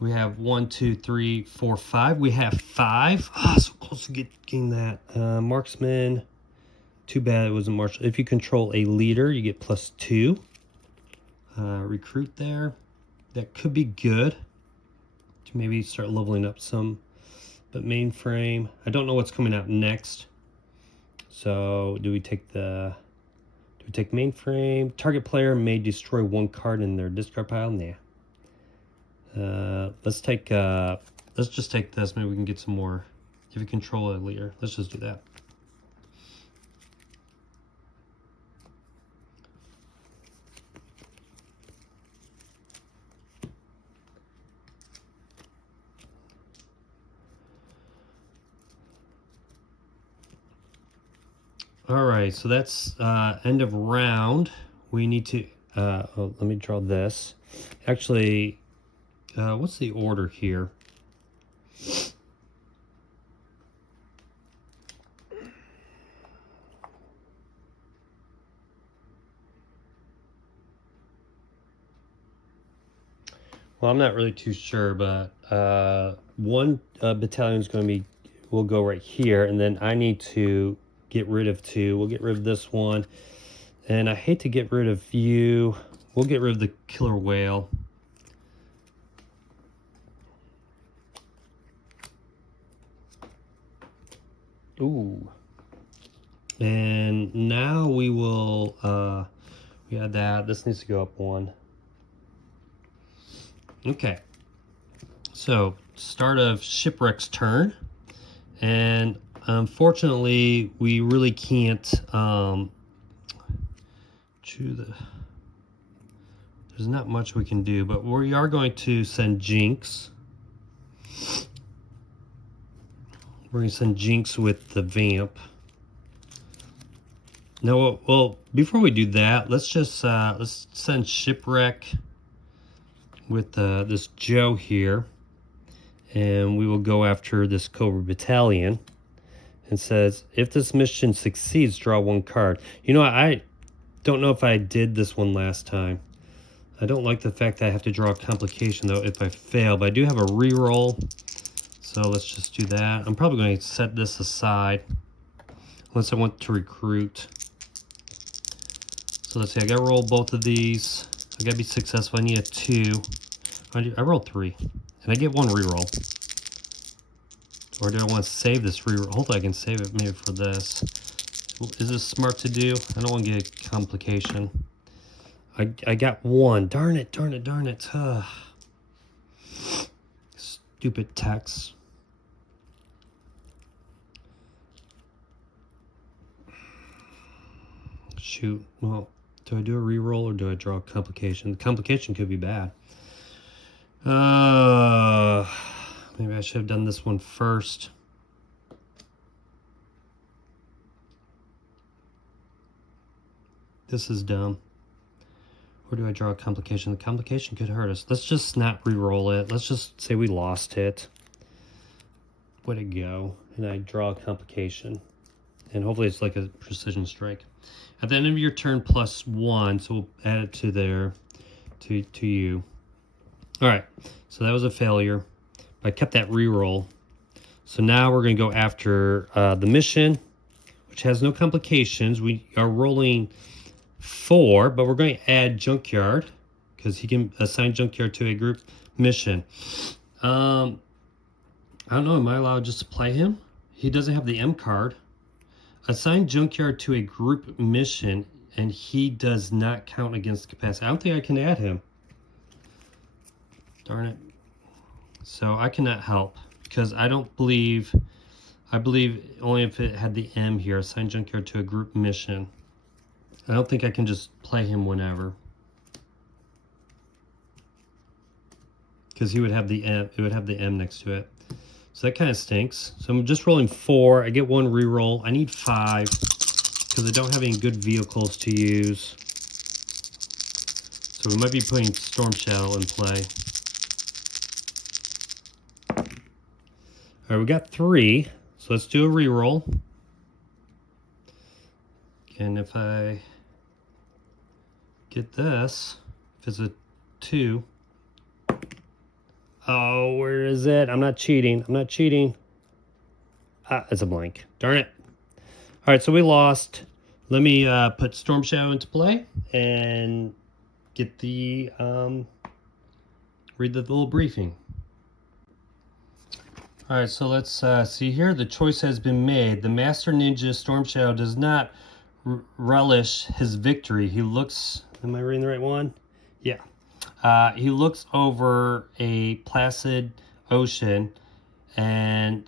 We have 1, 2, 3, 4, 5. We have 5. So close to getting that. Marksman. Too bad it wasn't martial. If you control a leader, you get +2. Recruit there. That could be good to maybe start leveling up some. But mainframe, I don't know what's coming out next. So do we take mainframe? Target player may destroy 1 card in their discard pile. Nah. Let's just take this. Maybe we can get some more. If you control a leader, let's just do that. All right, so that's end of round. We need to, let me draw this. Actually, what's the order here? Well, I'm not really too sure, but one battalion is going to be, will go right here, and then I need to get rid of two. We'll get rid of this one, and I hate to get rid of you. We'll get rid of the killer whale. Ooh. And now we will, we had that. This needs to go up one. Okay. So, start of Shipwreck's turn. And unfortunately, we really can't there's not much we can do, but we are going to send Jinx. We're going to send Jinx with the Vamp. No, well, before we do that, let's just let's send Shipwreck with this Joe here, and we will go after this Cobra Battalion. And says, if this mission succeeds, draw one card. You know, I don't know if I did this one last time. I don't like the fact that I have to draw a complication though if I fail, but I do have a reroll. So let's just do that. I'm probably going to set this aside unless I want to recruit. So let's see, I gotta roll both of these. I gotta be successful. I need a 2. I rolled 3. And I get 1 reroll. Or do I want to save this reroll? Hopefully I can save it maybe for this. Is this smart to do? I don't want to get a complication. I got 1. Darn it, darn it, darn it. Stupid text. Shoot. Well, do I do a reroll or do I draw a complication? The complication could be bad. Maybe I should have done this one first. This is dumb. Or do I draw a complication? The complication could hurt us. Let's just not re-roll it. Let's just say we lost it. Way to go. And I draw a complication. And hopefully it's like a precision strike. At the end of your turn, +1. So we'll add it to there, to you. All right. So that was a failure. But I kept that re-roll. So now we're going to go after the mission, which has no complications. We are rolling 4, but we're going to add Junkyard because he can assign Junkyard to a group mission. I don't know. Am I allowed just to play him? He doesn't have the M card. Assign Junkyard to a group mission, and he does not count against capacity. I don't think I can add him. Darn it. So I cannot help because I don't believe, I believe only if it had the M here, assign Junkyard to a group mission. I don't think I can just play him whenever. Because he would have the M, it would have the M next to it. So that kind of stinks. So I'm just rolling 4. I get 1 reroll. I need 5 because I don't have any good vehicles to use. So we might be putting Storm Shadow in play. All right, we got 3. So let's do a reroll. And if I get this, if it's a 2. Oh, where is it? I'm not cheating. I'm not cheating. Ah, it's a blank. Darn it. All right, so we lost. Let me put Storm Shadow into play and get the, read the little briefing. All right, so let's see here. The choice has been made. The Master Ninja Storm Shadow does not relish his victory. He looks, am I reading the right one? Yeah. He looks over a placid ocean and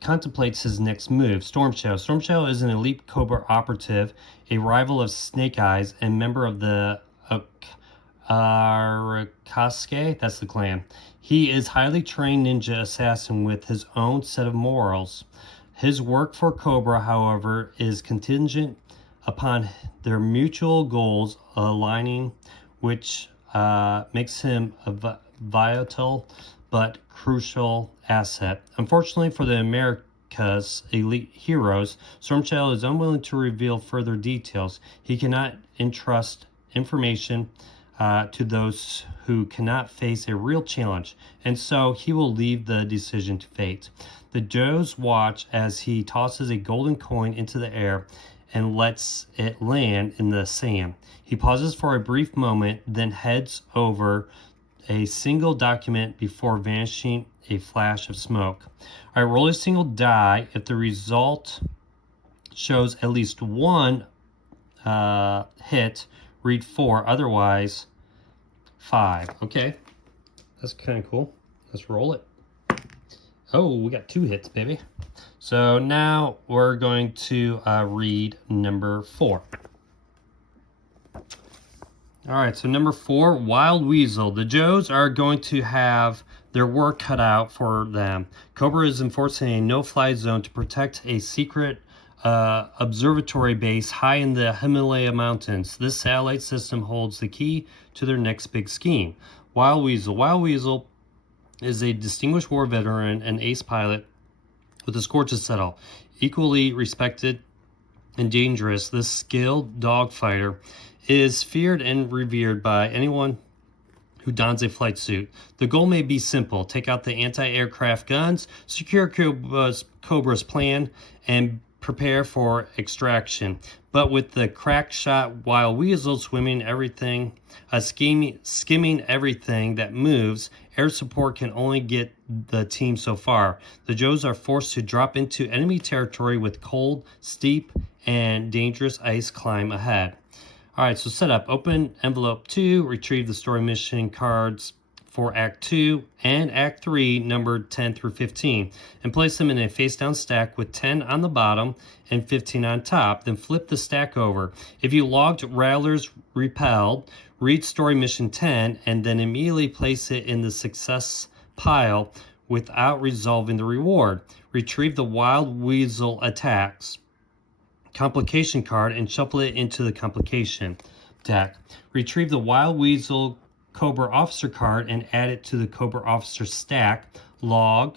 contemplates his next move. Storm Shadow. Storm Shadow is an elite Cobra operative, a rival of Snake Eyes, and member of the Arakaske. That's the clan. He is highly trained ninja assassin with his own set of morals. His work for Cobra, however, is contingent upon their mutual goals aligning, which makes him a vital but crucial asset. Unfortunately for the America's elite heroes, Storm Shadow is unwilling to reveal further details. He cannot entrust information to those who cannot face a real challenge, and so he will leave the decision to fate. The Joes watch as he tosses a golden coin into the air and lets it land in the sand. He pauses for a brief moment, then heads over a single document before vanishing a flash of smoke. I roll a single die. If the result shows at least one hit, read 4, otherwise 5. Okay, that's kind of cool. Let's roll it. Oh, we got 2 hits, baby. So now we're going to read number 4. All right, so number 4, Wild Weasel. The Joes are going to have their work cut out for them. Cobra is enforcing a no-fly zone to protect a secret observatory base high in the Himalaya Mountains. This satellite system holds the key to their next big scheme. Wild Weasel. Wild Weasel is a distinguished war veteran and ace pilot with a score to settle. Equally respected and dangerous, this skilled dogfighter is feared and revered by anyone who dons a flight suit. The goal may be simple: take out the anti-aircraft guns, secure Cobra's plan, and prepare for extraction. But with the crack shot Wild Weasel skimming everything that moves, air support can only get the team so far. The Joes are forced to drop into enemy territory with cold, steep, and dangerous ice climb ahead. All right, so setup. Open envelope 2, retrieve the story mission cards for Act 2 and Act 3, numbered 10 through 15, and place them in a face-down stack with 10 on the bottom and 15 on top. Then flip the stack over. If you logged Rattlers Repelled, read story mission 10 and then immediately place it in the success pile without resolving the reward. Retrieve the Wild Weasel Attacks complication card and shuffle it into the complication deck. Retrieve the Wild Weasel Cobra Officer card and add it to the Cobra Officer stack. Log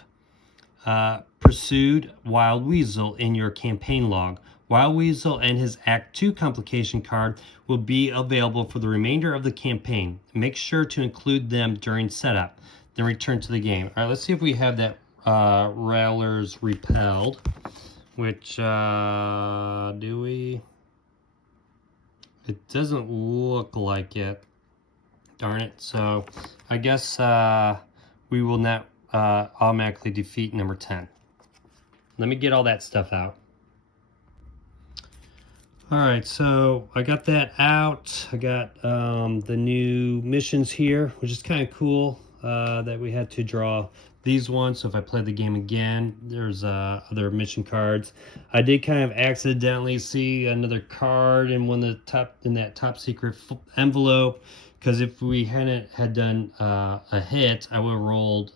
pursued Wild Weasel in your campaign log. Wild Weasel and his Act 2 complication card will be available for the remainder of the campaign. Make sure to include them during setup, then return to the game. All right, let's see if we have that Rattlers Repelled. Which, do we? It doesn't look like it. Darn it. So, I guess we will not automatically defeat number 10. Let me get all that stuff out. Alright, so I got that out. I got the new missions here, which is kind of cool that we had to draw these ones. So if I play the game again, there's other mission cards. I did kind of accidentally see another card in that top secret envelope, because if we hadn't done a hit, I would have rolled.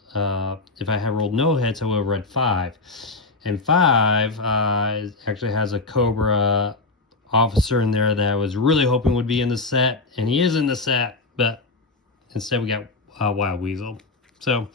If I had rolled no hits, I would have read 5, and 5 actually has a Cobra officer in there that I was really hoping would be in the set, and he is in the set, but instead we got Wild Weasel. So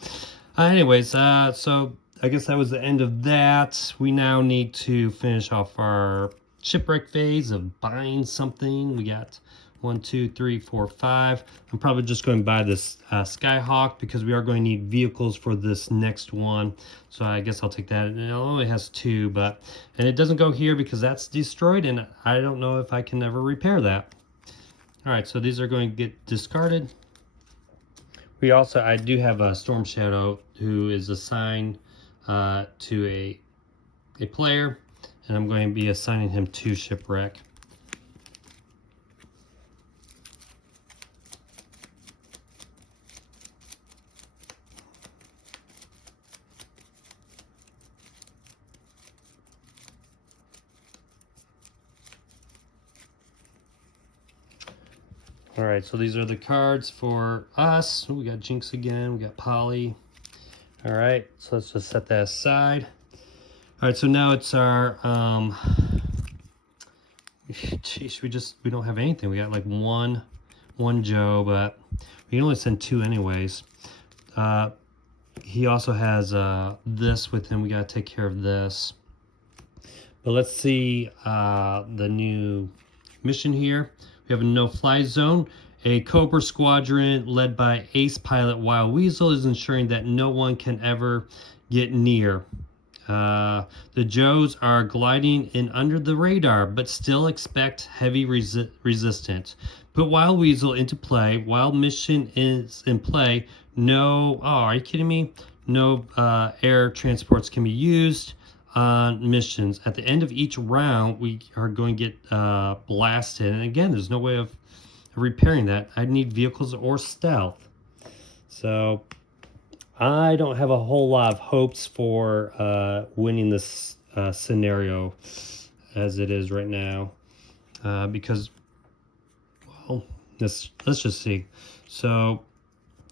anyways, so I guess that was the end of that. We now need to finish off our shipwreck phase of buying something. We got 1, 2, 3, 4, 5. I'm probably just going to buy this Skyhawk because we are going to need vehicles for this next one. So I guess I'll take that. And it only has 2, and it doesn't go here because that's destroyed, and I don't know if I can ever repair that. All right, so these are going to get discarded. I do have a Storm Shadow who is assigned to a player, and I'm going to be assigning him to Shipwreck. All right, so these are the cards for us. We got Jinx again, we got Polly. All right, so let's just set that aside. right, so now it's our geez, we don't have anything. We got like one Joe, but we can only send 2 anyways. He also has this with him. We got to take care of this. But let's see the new mission here. We have a no-fly zone. A Cobra squadron led by ace pilot Wild Weasel is ensuring that no one can ever get near. The Joes are gliding in under the radar, but still expect heavy resistance. Put Wild Weasel into play. While mission is in play, no... Oh, are you kidding me? No air transports can be used on missions. At the end of each round, we are going to get blasted. And again, there's no way of repairing that. I need vehicles or stealth. So I don't have a whole lot of hopes for winning this scenario as it is right now, because, well, let's just see. So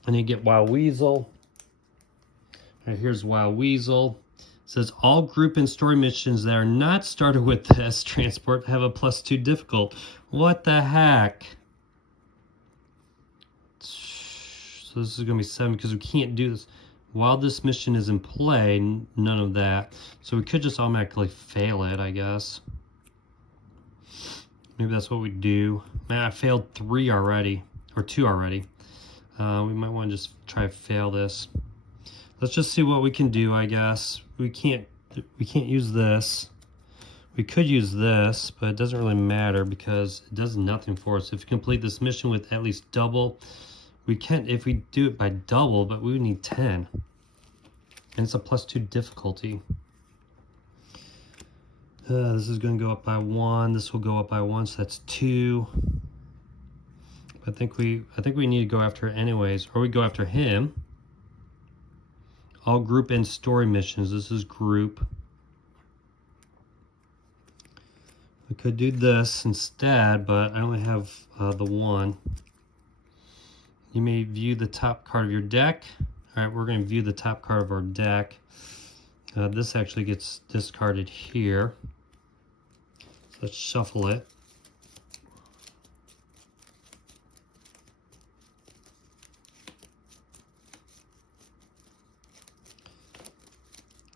I need to get Wild Weasel. All right, here's Wild Weasel. It says all group and story missions that are not started with this transport have a +2 difficult. What the heck? So this is going to be 7 because we can't do this. While this mission is in play, none of that. So we could just automatically fail it, I guess. Maybe that's what we do. Man, I failed 3 already, or 2 already. We might want to just try to fail this. Let's just see what we can do, I guess. We can't use this. We could use this, but it doesn't really matter because it does nothing for us. If we complete this mission with at least double, we can if we do it by double, but we would need 10. And it's a +2 difficulty. This is going to go up by 1. This will go up by 1, so that's 2. I think we need to go after it anyways, or we go after him. All group and story missions. This is group. We could do this instead, but I only have the 1. You may view the top card of your deck. All right, we're going to view the top card of our deck. This actually gets discarded here. So let's shuffle it.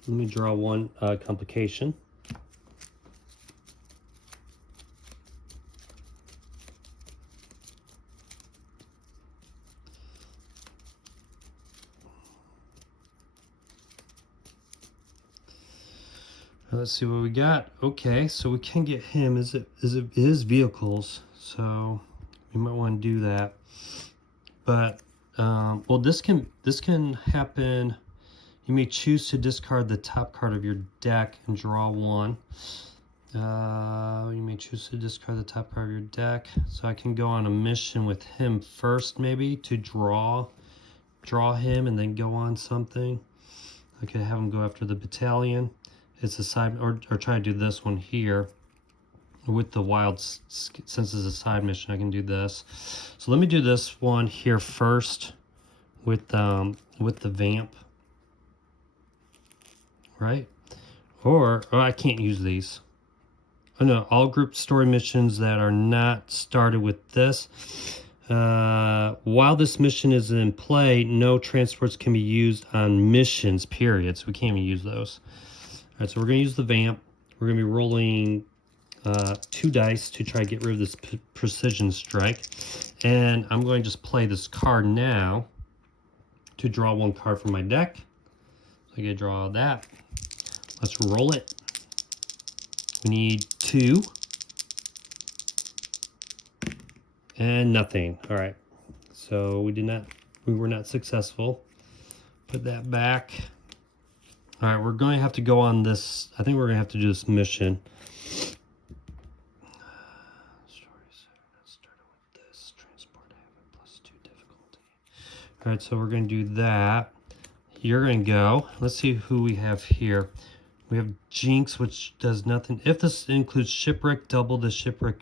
Let me draw one complication. Let's see what we got. Okay, so we can get him. Is it his vehicles? So we might want to do that. But well, this can happen. You may choose to discard the top card of your deck and draw 1. You may choose to discard the top card of your deck. So I can go on a mission with him first, maybe to draw him and then go on something. I could have him go after the battalion. It's a side, or try to do this one here with the wild. Since it's a side mission, I can do this. So let me do this one here first with the vamp. Right? Or I can't use these. Oh no, all group story missions that are not started with this. While this mission is in play, no transports can be used on missions, period. So we can't even use those. All right, so we're going to use the vamp. We're going to be rolling 2 dice to try to get rid of this precision strike. And I'm going to just play this card now to draw 1 card from my deck. So I'm going to draw that. Let's roll it. We need 2. And nothing. All right. So we were not successful. Put that back. All right, we're going to have to go on this. I think we're going to have to do this mission. All right, so we're going to do that. You're going to go. Let's see who we have here. We have Jinx, which does nothing. If this includes Shipwreck, double the Shipwreck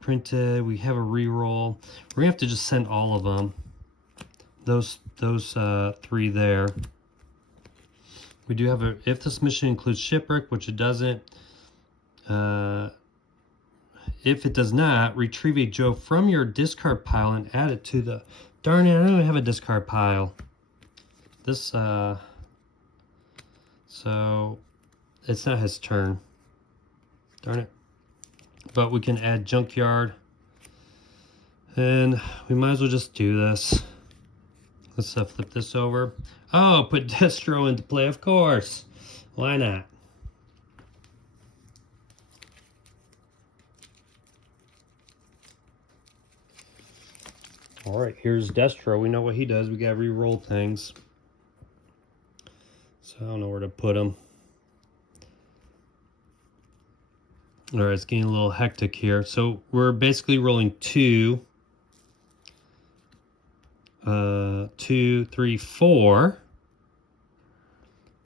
printed. We have a reroll. We're going to have to just send all of them. Those 3 there. We do have if this mission includes shipwreck, which it doesn't. If it does not, retrieve a Joe from your discard pile and add it to the... Darn it, I don't even have a discard pile. This, so it's not his turn. Darn it. But we can add junkyard. And we might as well just do this. Let's flip this over. Oh, put Destro into play, of course. Why not? All right, here's Destro. We know what he does. We got to re-roll things. So I don't know where to put him. All right, it's getting a little hectic here. So we're basically rolling 2, 3, 4,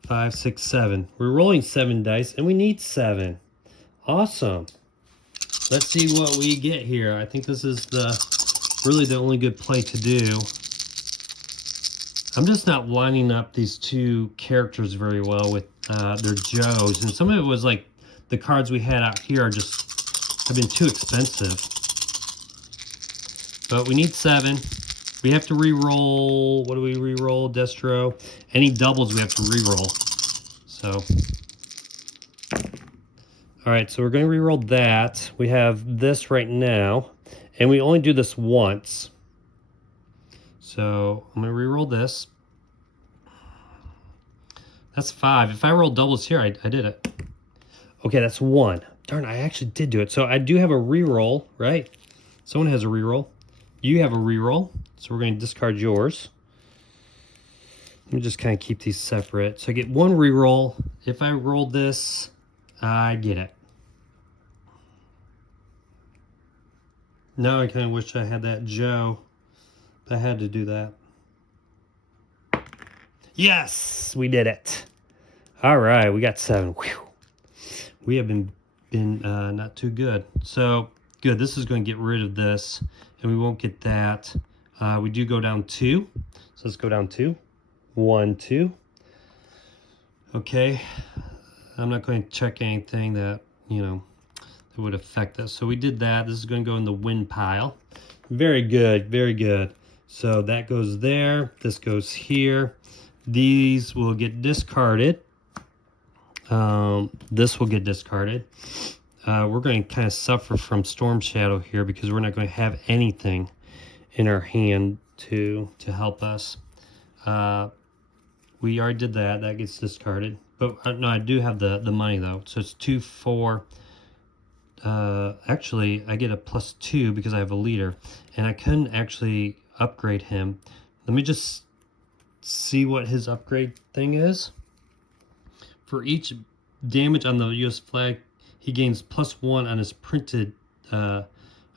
5, 6, 7. We're rolling 7 dice, and we need 7. Awesome. Let's see what we get here. I think this is really the only good play to do. I'm just not lining up these two characters very well with their Joes, and some of it was like the cards we had out here have been too expensive. But we need 7. We have to re-roll. What do we re-roll, Destro? Any doubles we have to re-roll. So, all right, so we're going to re-roll that. We have this right now, and we only do this once. So I'm going to re-roll this. That's 5. If I roll doubles here, I did it. Okay, that's 1. Darn, I actually did do it. So I do have a re-roll, right? Someone has a re-roll. You have a re-roll. So we're going to discard yours. Let me just kind of keep these separate. So I get 1 re-roll. If I roll this, I get it. Now I kind of wish I had that Joe. I had to do that. Yes, we did it. All right, we got 7. Whew. We have been not too good. So good. This is going to get rid of this, and we won't get that. We do go down 2. So let's go down 2. 1, 2. Okay. I'm not going to check anything that that would affect this. So we did that. This is going to go in the win pile. Very good. Very good. So that goes there. This goes here. These will get discarded. This will get discarded. We're going to kind of suffer from Storm Shadow here because we're not going to have anything in our hand to help us. We already did that. That gets discarded. But no, I do have the money though. So it's 2, 4. Actually, I get a +2 because I have a leader, and I couldn't actually upgrade him. Let me just see what his upgrade thing is. For each damage on the US flag, he gains +1 on his printed.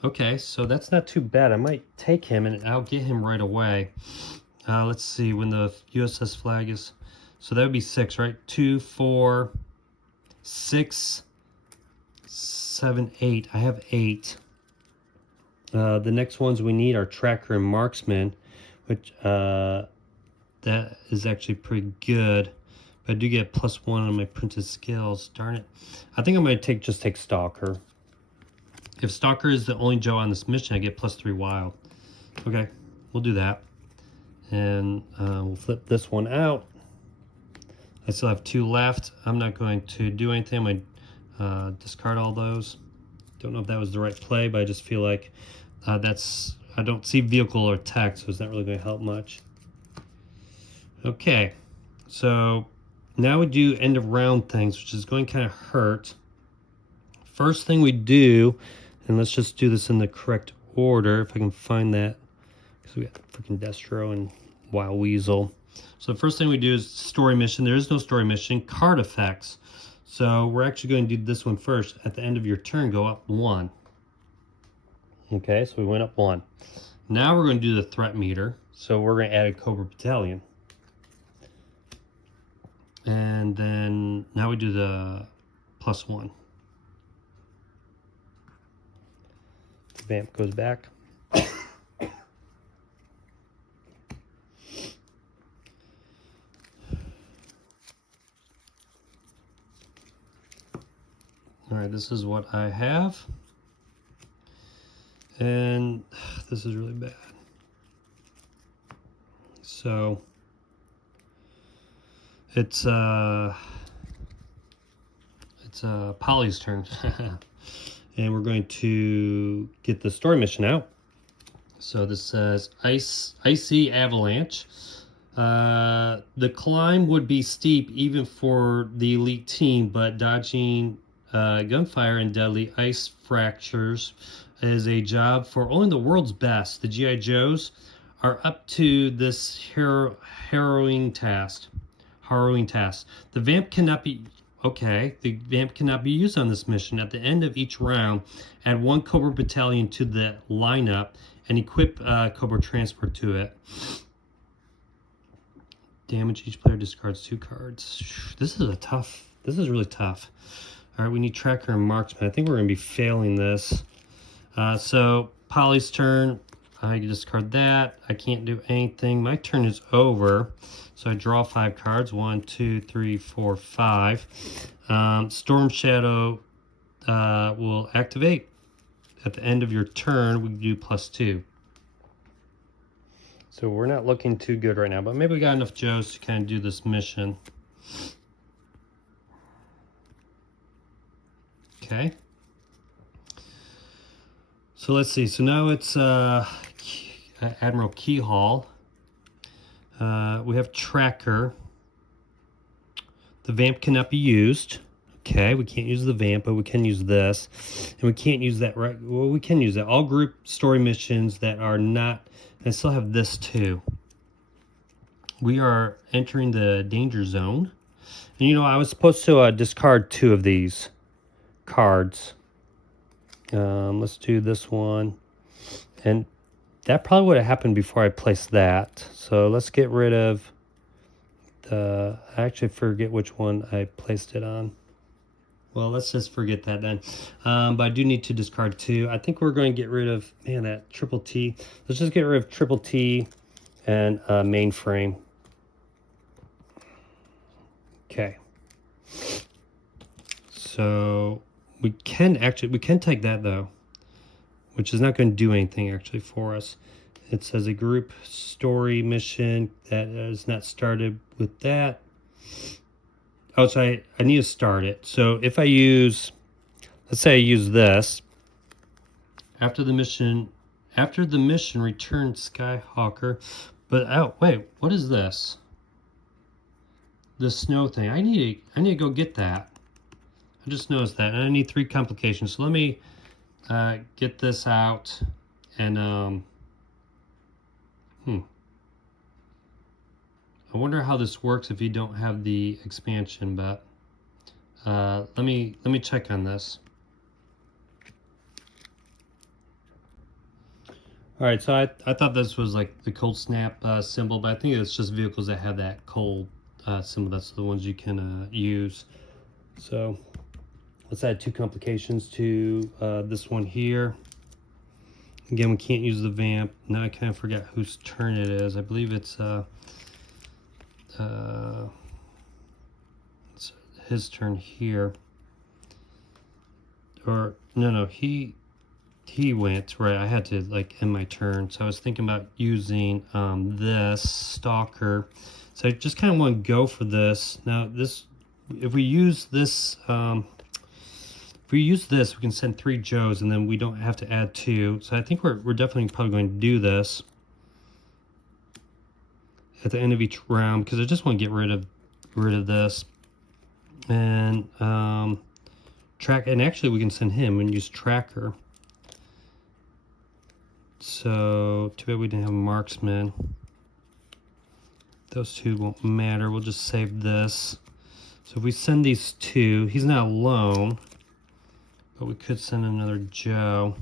Okay, so that's not too bad. I might take him and I'll get him right away. Let's see when the USS flag is. So that would be 6, right? 2, 4, 6, 7, 8. I have 8. The next ones we need are Tracker and Marksman, which that is actually pretty good. But I do get +1 on my printed skills. Darn it. I think I'm going to just take Stalker. If Stalker is the only Joe on this mission, I get +3 wild. Okay, we'll do that. And we'll flip this one out. I still have 2 left. I'm not going to do anything. I'm going to discard all those. Don't know if that was the right play, but I just feel like I don't see vehicle or tech, so it's not really going to help much. Okay, so now we do end of round things, which is going to kind of hurt. First thing we do, and let's just do this in the correct order, if I can find that, because we got freaking Destro and Wild Weasel. So the first thing we do is story mission. There is no story mission. Card effects. So we're actually going to do this one first. At the end of your turn, go up 1. Okay, so we went up 1. Now we're going to do the threat meter. So we're going to add a Cobra Battalion. And then now we do the +1. The vamp goes back. All right, this is what I have. And this is really bad. So it's Polly's turn. And we're going to get the story mission out. So this says icy avalanche. The climb would be steep even for the elite team, but dodging gunfire and deadly ice fractures is a job for only the world's best. The G.I. Joes are up to this harrowing task. The vamp cannot be used on this mission. At the end of each round, add one Cobra battalion to the lineup and equip Cobra transport to it. Damage, each player discards 2 cards. This is really tough. All right, we need tracker and marksman. I think we're gonna be failing this. So Polly's turn. I discard that. I can't do anything. My turn is over. So I draw 5 cards. 1, 2, 3, 4, 5. Storm Shadow will activate. At the end of your turn, we do +2. So we're not looking too good right now, but maybe we got enough Joes to kind of do this mission. Okay. So let's see. So now it's Admiral Keyhall. We have Tracker. The vamp cannot be used. Okay, we can't use the vamp, but we can use this. And we can't use that, right? Well, we can use that. All group story missions that are not, I still have this too. We are entering the danger zone. And you know, I was supposed to discard 2 of these cards. Let's do this one. And that probably would have happened before I placed that. So let's get rid of the, I actually forget which one I placed it on. Well, let's just forget that then. But I do need to discard 2. I think we're going to get rid of, man, that triple T. Let's just get rid of triple T and mainframe. Okay. So we can take that though, which is not going to do anything actually for us. It says a group story mission that is not started with that. Oh, so I need to start it. So if I use, let's say I use this. After the mission, return Skyhawker. But oh wait, what is this? The snow thing. I need to go get that. I just noticed that, and I need 3 complications. So let me get this out and I wonder how this works if you don't have the expansion, but let me check on this. All right, so I thought this was like the cold snap symbol, but I think it's just vehicles that have that cold symbol. That's the ones you can use. So let's add 2 complications to this one here. Again, we can't use the vamp. Now I kind of forgot whose turn it is. I believe it's his turn here. Or no, he went, right? I had to like end my turn. So I was thinking about using this stalker. So I just kind of want to go for this. Now this, if we use this, we can send 3 Joes, and then we don't have to add 2. So I think we're definitely probably going to do this at the end of each round, because I just want to get rid of this. And track, and actually we can send him and use tracker. So too bad we didn't have marksman. Those 2 won't matter. We'll just save this. So if we send these 2, he's not alone, but we could send another Joe,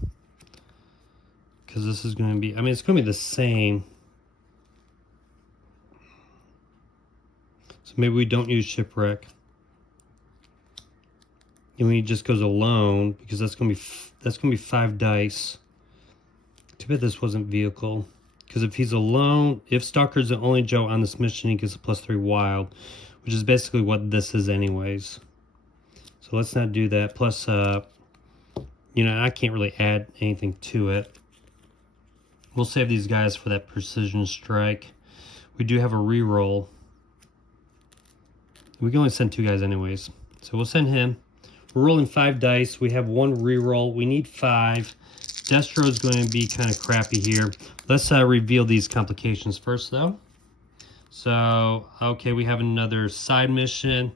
because this is going to be, I mean, it's going to be the same. So maybe we don't use shipwreck, and he just goes alone, because that's going to be 5 dice. Too bad this wasn't vehicle, because if he's alone, if Stalker's the only Joe on this mission, he gets a +3 wild, which is basically what this is anyways. So let's not do that. Plus, you know, I can't really add anything to it. We'll save these guys for that precision strike. We do have a reroll. We can only send 2 guys anyways. So we'll send him. We're rolling 5 dice. We have 1 reroll. We need 5. Destro is going to be kind of crappy here. Let's reveal these complications first, though. So, okay, we have another side mission.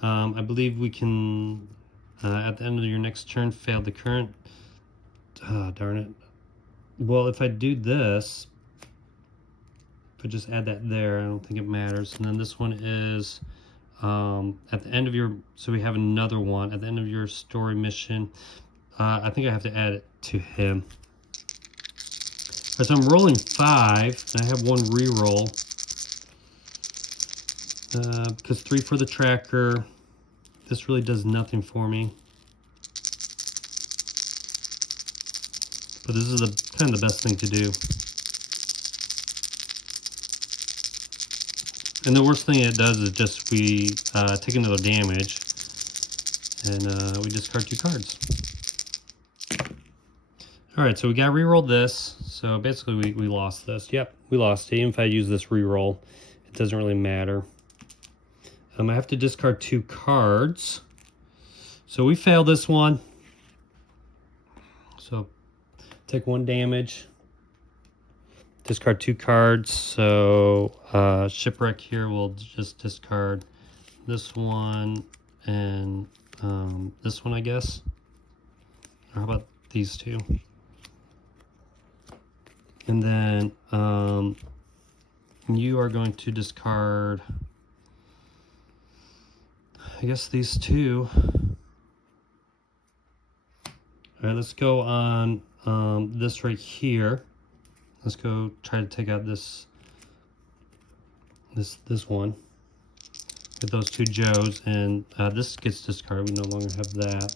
I believe we can, at the end of your next turn, fail the current. Darn it. Well, if I do this, if I just add that there, I don't think it matters. And then this one is at the end of your, so we have another one at the end of your story mission. I think I have to add it to him. So I'm rolling 5, and I have 1 reroll. Because 3 for the tracker. This really does nothing for me. But this is kind of the best thing to do. And the worst thing it does is just we take another damage. And we discard 2 cards. Alright, so we got to reroll this. So basically we lost this. Yep, we lost it. Even if I use this reroll, it doesn't really matter. I have to discard 2 cards. So we failed this one. So take 1 damage. Discard 2 cards. So Shipwreck here will just discard this one and this one, I guess. Or how about these 2? And then you are going to discard, I guess, these 2. All right, let's go on this right here. Let's go try to take out this one with those 2 Joes, and this gets discarded. We no longer have that.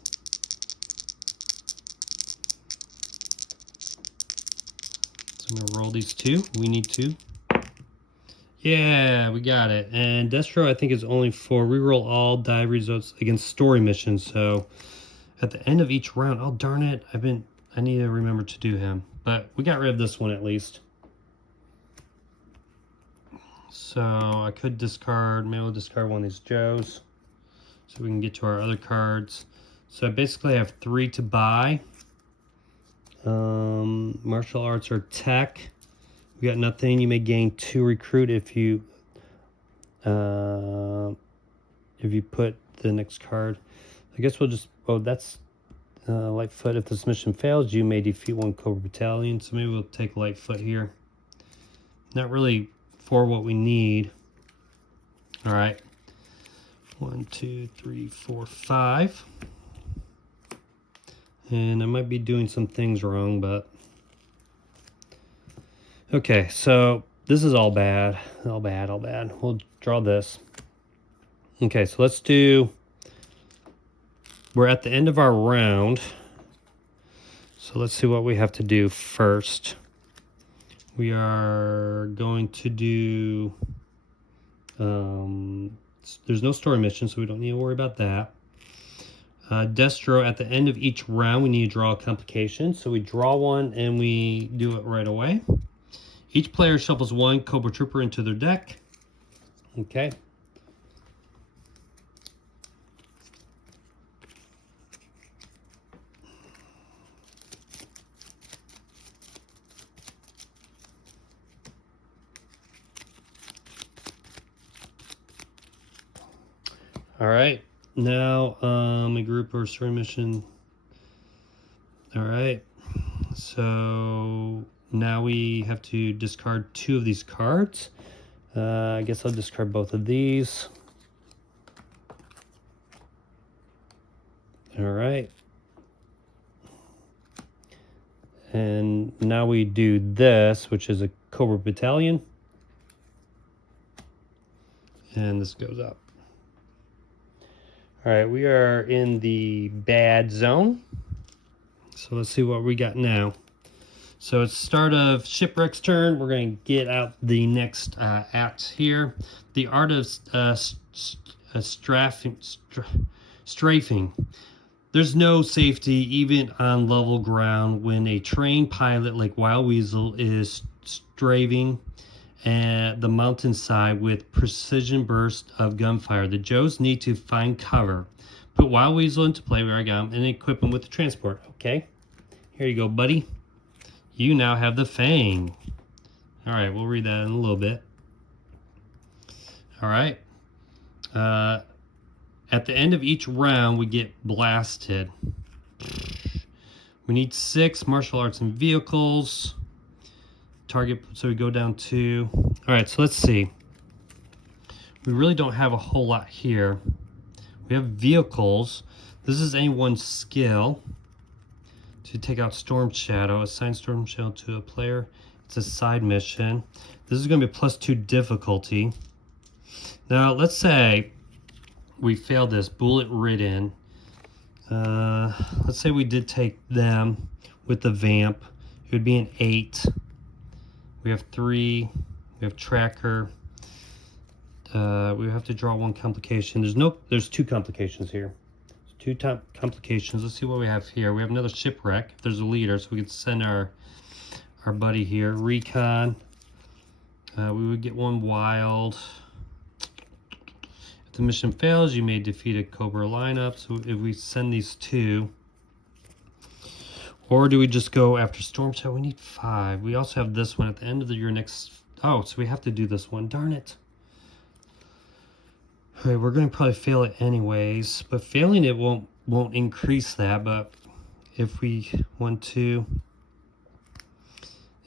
So I'm gonna roll these 2. We need 2. Yeah, we got it. And Destro, I think, is only 4. Reroll all die results against story missions. So at the end of each round, oh darn it, I need to remember to do him. But we got rid of this one at least. So I could discard, maybe we'll discard one of these Joes so we can get to our other cards. So I basically have 3 to buy. Martial arts or tech. We got nothing. You may gain 2 recruit if you put the next card. I guess we'll just, oh, that's Lightfoot. If this mission fails, you may defeat 1 Cobra Battalion. So maybe we'll take Lightfoot here. Not really for what we need. All right. 1, 2, 3, 4, 5. And I might be doing some things wrong, but okay, so this is all bad. All bad, all bad. We'll draw this. Okay, so let's do, we're at the end of our round. So let's see what we have to do first. We are going to do, there's no story mission, so we don't need to worry about that. Destro, at the end of each round, we need to draw a complication. So we draw one and we do it right away. Each player shuffles 1 Cobra Trooper into their deck. Okay. All right. Now, a group or story mission. All right. So now we have to discard 2 of these cards. I guess I'll discard both of these. All right. And now we do this, which is a Cobra Battalion. And this goes up. All right, we are in the bad zone. So let's see what we got now. So it's start of Shipwreck's turn. We're going to get out the next act here. The art of Strafing. There's no safety even on level ground when a trained pilot like Wild Weasel is strafing at the mountainside with precision burst of gunfire. The Joes need to find cover. Put Wild Weasel into play where I got him and equip him with the transport. Okay, here you go, buddy. You now have the Fang. All right, we'll read that in a little bit. All right. At the end of each round, we get blasted. We need 6 martial arts and vehicles. Target, so we go down 2. All right, so let's see. We really don't have a whole lot here. We have vehicles. This is anyone's skill to take out Storm Shadow. Assign Storm Shadow to a player. It's a side mission. This is going to be +2 difficulty. Now, let's say we failed this, bullet ridden. Let's say we did take them with the vamp. It would be an 8. We have 3. We have tracker. We have to draw 1 complication. There's 2 complications here. 2 complications. Let's see what we have here. We have another shipwreck. If there's a leader, so we could send our buddy here. Recon. We would get 1 wild. If the mission fails, you may defeat a Cobra lineup. So if we send these 2, or do we just go after Storm Shadow? We need 5. We also have this one at the end of your next. Oh, so we have to do this one. Darn it. All right, we're going to probably fail it anyways, but failing it won't increase that. But if we want to,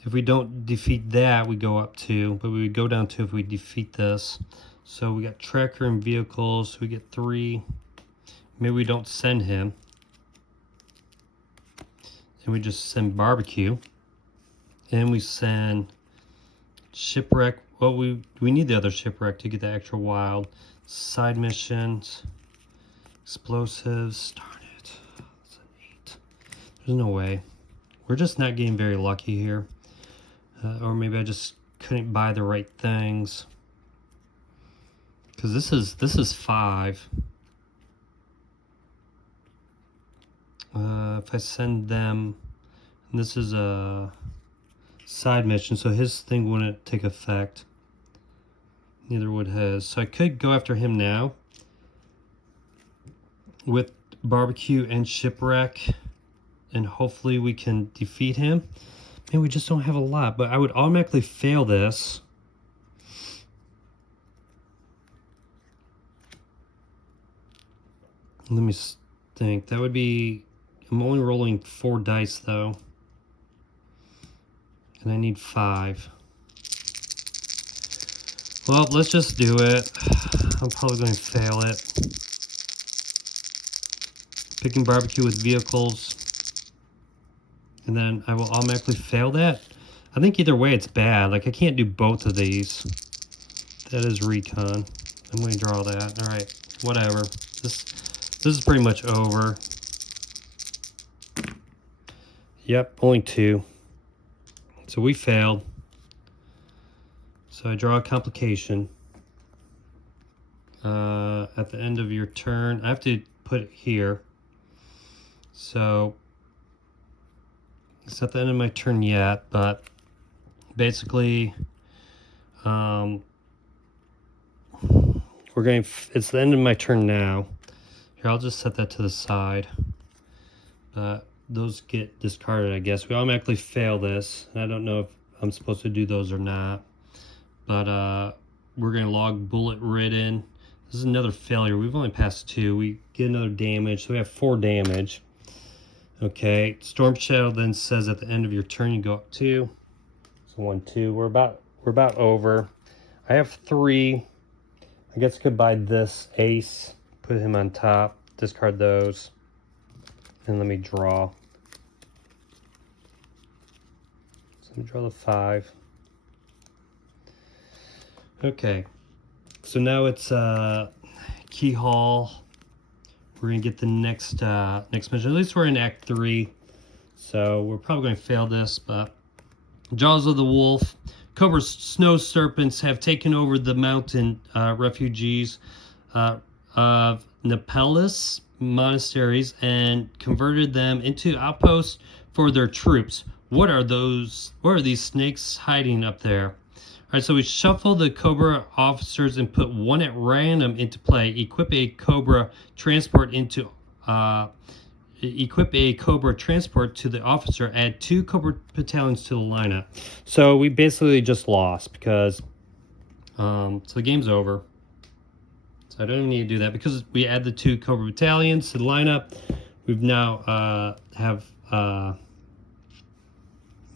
if we don't defeat that, we go up 2, but we would go down 2 if we defeat this. So we got tracker and vehicles. We get 3. Maybe we don't send him, and we just send barbecue, and we send shipwreck. Well, we need the other shipwreck to get the extra wild. Side missions, explosives. Darn it, that's an 8. There's no way. We're just not getting very lucky here, or maybe I just couldn't buy the right things. Because this is 5. If I send them, and this is a side mission, so his thing wouldn't take effect. Neither would his. So I could go after him now with barbecue and shipwreck, and hopefully we can defeat him. Man, we just don't have a lot, but I would automatically fail this. Let me think. That would be, I'm only rolling 4 dice though. And I need 5. Well, let's just do it. I'm probably going to fail it. Picking barbecue with vehicles. And then I will automatically fail that. I think either way it's bad. Like, I can't do both of these. That is recon. I'm going to draw that. All right, whatever. This is pretty much over. Yep, only 2. So we failed. So I draw a complication. At the end of your turn, I have to put it here. So it's not the end of my turn yet, but basically, it's the end of my turn now. Here, I'll just set that to the side. Those get discarded, I guess. We automatically fail this. I don't know if I'm supposed to do those or not. But we're going to log bullet ridden. This is another failure. We've only passed 2. We get another damage. So we have 4 damage. Okay. Storm Shadow then says at the end of your turn you go up 2. So 1, 2. We're about over. I have 3. I guess I could buy this ace. Put him on top. Discard those. And let me draw. So let me draw the 5. Okay, so now it's Keyhole. We're gonna get the next mission. At least we're in Act 3, so we're probably gonna fail this. But Jaws of the Wolf, Cobra snow serpents have taken over the mountain refugees of Nepelis monasteries and converted them into outposts for their troops. What are those? What are these snakes hiding up there? All right, so we shuffle the Cobra officers and put one at random into play. Equip a Cobra transport to the officer. Add 2 Cobra battalions to the lineup. So we basically just lost because so the game's over. So I don't even need to do that because we add the 2 Cobra battalions to the lineup. We've now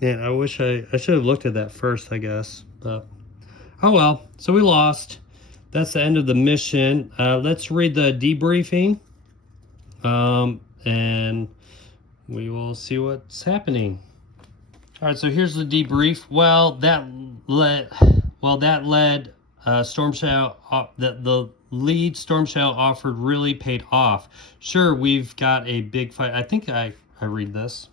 man, I wish I should have looked at that first, I guess. But oh well. So we lost. That's the end of the mission. Let's read the debriefing. And we will see what's happening. All right, so here's the debrief. Well, that led Storm Shadow, the lead Storm Shadow offered really paid off. Sure, we've got a big fight. I think I read this.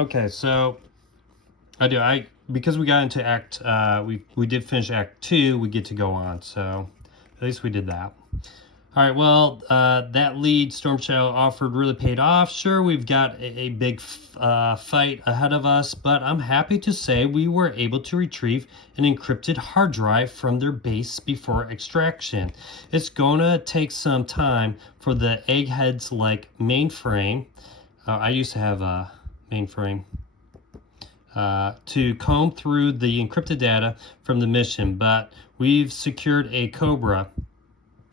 Okay, so because we got into Act, we did finish Act 2, we get to go on. So at least we did that. All right, well, that lead Storm Shadow offered really paid off. Sure, we've got a big fight ahead of us, but I'm happy to say we were able to retrieve an encrypted hard drive from their base before extraction. It's gonna take some time for the eggheads like mainframe. I used to have a mainframe. To comb through the encrypted data from the mission, but we've secured a Cobra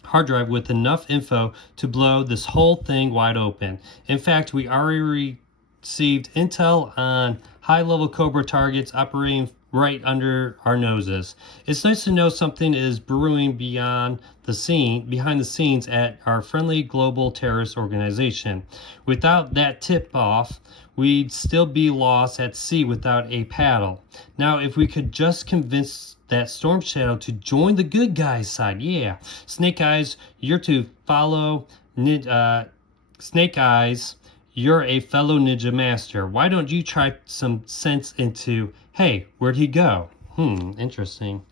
hard drive with enough info to blow this whole thing wide open. In fact, we already received intel on high-level Cobra targets operating right under our noses. It's nice to know something is brewing behind the scenes at our friendly global terrorist organization. Without that tip-off, we'd still be lost at sea without a paddle. Now, if we could just convince that Storm Shadow to join the good guys' side, yeah. Snake Eyes, you're to follow Snake Eyes, you're a fellow ninja master. Why don't you try some sense into, hey, where'd he go? Interesting.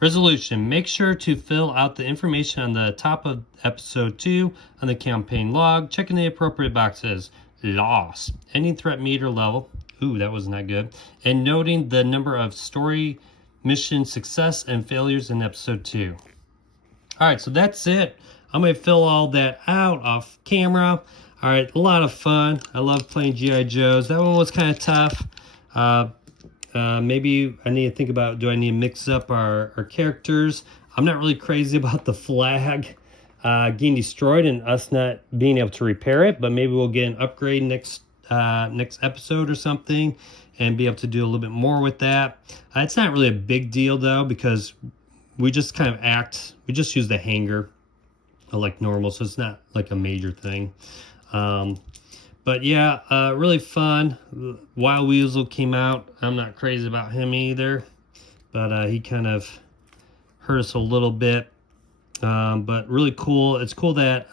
Resolution. Make sure to fill out the information on the top of episode 2 on the campaign log, checking the appropriate boxes. Lost. Ending threat meter level. Ooh, that wasn't that good. And noting the number of story mission success and failures in episode 2. All right, so that's it. I'm going to fill all that out off camera. All right, a lot of fun. I love playing G.I. Joes. That one was kind of tough. Maybe I need to think about, do I need to mix up our characters? I'm not really crazy about the flag getting destroyed and us not being able to repair it, but maybe we'll get an upgrade next episode or something and be able to do a little bit more with that. It's not really a big deal though, because we just kind of we just use the hanger like normal, so it's not like a major thing. But yeah, really fun. Wild Weasel came out. I'm not crazy about him either, but he kind of hurt us a little bit. But really cool. It's cool that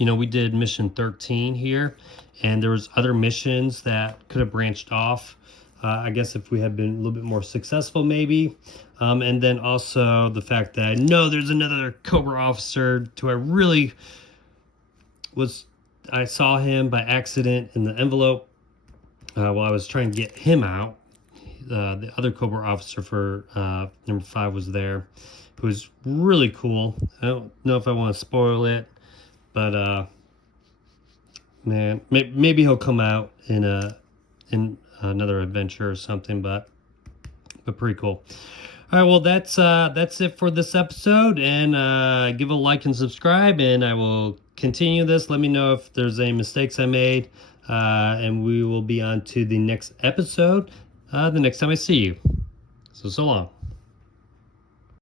we did mission 13 here, and there was other missions that could have branched off. I guess if we had been a little bit more successful, maybe. And then also the fact that I know there's another Cobra officer who I saw him by accident in the envelope while I was trying to get him out. The other Cobra officer for number 5 was there, who was really cool. I don't know if I want to spoil it, but man, maybe he'll come out in another adventure or something, but pretty cool. All right, well, that's it for this episode, and give a like and subscribe, and I will continue this. Let me know if there's any mistakes I made, and we will be on to the next episode the next time I see you. So long.